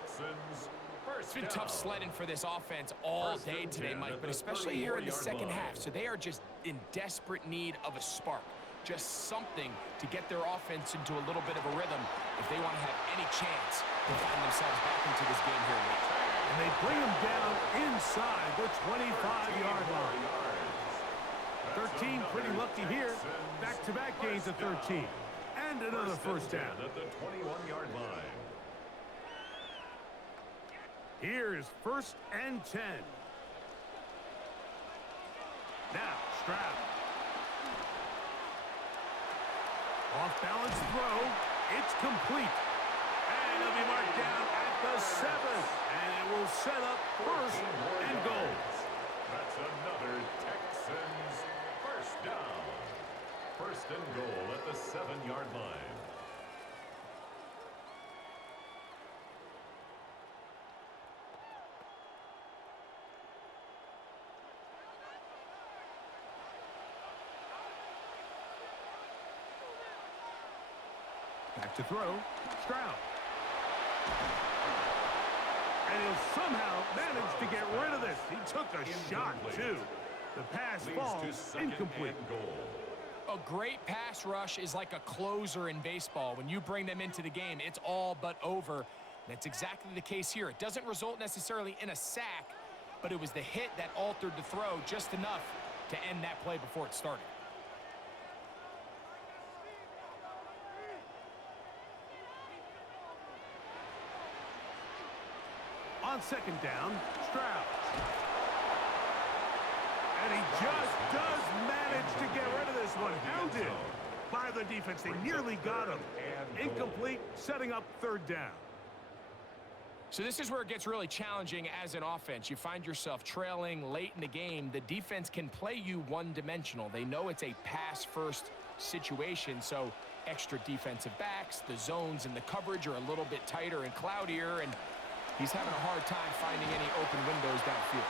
It's been tough sledding for this offense all day today, Mike, but especially here in the second half. So they are just in desperate need of a spark. Just something to get their offense into a little bit of a rhythm if they want to have any chance to find themselves back into this game here late. And they bring him down inside the 25-yard line. 13 pretty lucky here. Back-to-back gains of 13. And another first down. At the 21-yard line. Here's first and 10. Now, Stroud. Off-balance throw. It's complete. And it'll be marked down at the 7. And it will set up first and goal. That's another Texans first down. First and goal at the 7-yard line. Back to throw. Stroud. And he'll somehow manage to get rid of this. He took a shot, too. The pass falls incomplete. A great pass rush is like a closer in baseball. When you bring them into the game, it's all but over. And that's exactly the case here. It doesn't result necessarily in a sack, but it was the hit that altered the throw just enough to end that play before it started. On second down, Stroud. And he just does manage to get rid of this one. Hounded by the defense. They nearly got him. Incomplete, setting up third down. So this is where it gets really challenging as an offense. You find yourself trailing late in the game. The defense can play you one-dimensional. They know it's a pass-first situation, so extra defensive backs, the zones and the coverage are a little bit tighter and cloudier, and he's having a hard time finding any open windows downfield.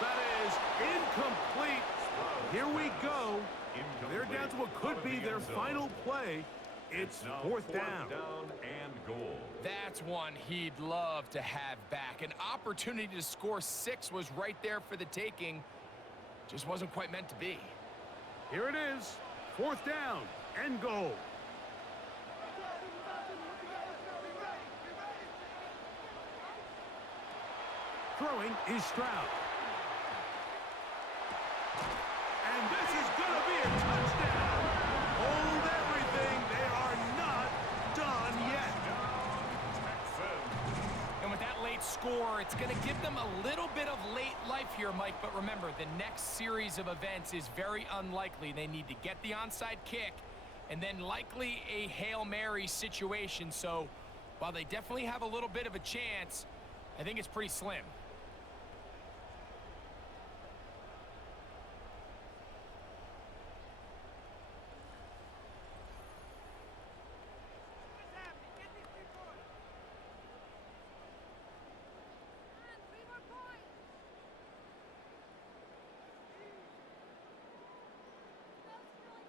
That is incomplete. Here we go. They're down to what could be their final play. It's fourth down and goal. That's one he'd love to have back. An opportunity to score 6 was right there for the taking. Just wasn't quite meant to be. Here it is. Fourth down and goal. Throwing is Stroud. And this is going to be a touchdown. Hold everything. They are not done yet. And with that late score, it's going to give them a little bit of late life here, Mike. But remember, the next series of events is very unlikely. They need to get the onside kick and then likely a Hail Mary situation. So while they definitely have a little bit of a chance, I think it's pretty slim.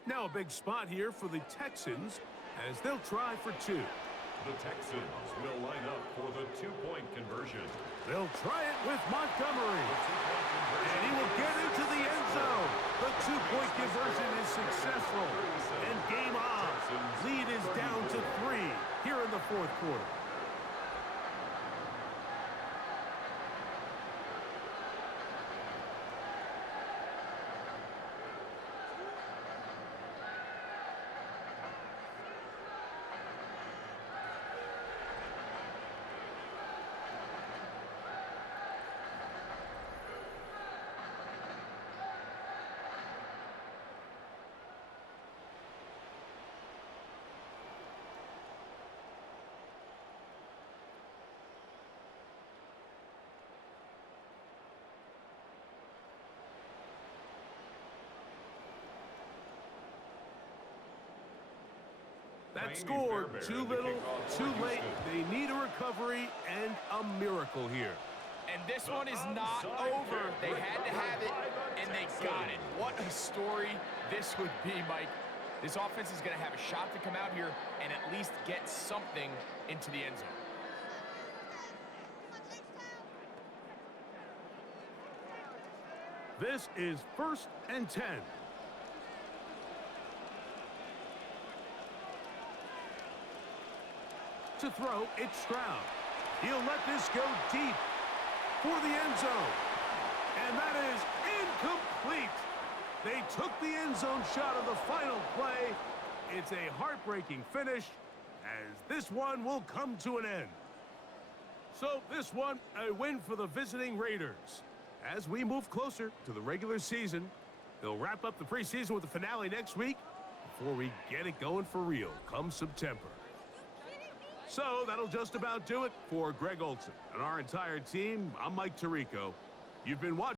Now a big spot here for the Texans as they'll try for 2. The Texans will line up for the 2-point conversion. They'll try it with Montgomery. And he will get into the end zone. The 2-point conversion is successful. And game on. Lead is down to 3 here in the fourth quarter. That score, too little, too late. They need a recovery and a miracle here. And this one is not over. They had to have it, and they got it. What a story this would be, Mike. This offense is going to have a shot to come out here and at least get something into the end zone. This is 1st and 10. To throw, it's Stroud. He'll let this go deep for the end zone. And that is incomplete. They took the end zone shot of the final play. It's a heartbreaking finish as this one will come to an end. So this one, a win for the visiting Raiders. As we move closer to the regular season, they'll wrap up the preseason with the finale next week before we get it going for real come September. So that'll just about do it for Greg Olson and our entire team. I'm Mike Tirico. You've been watching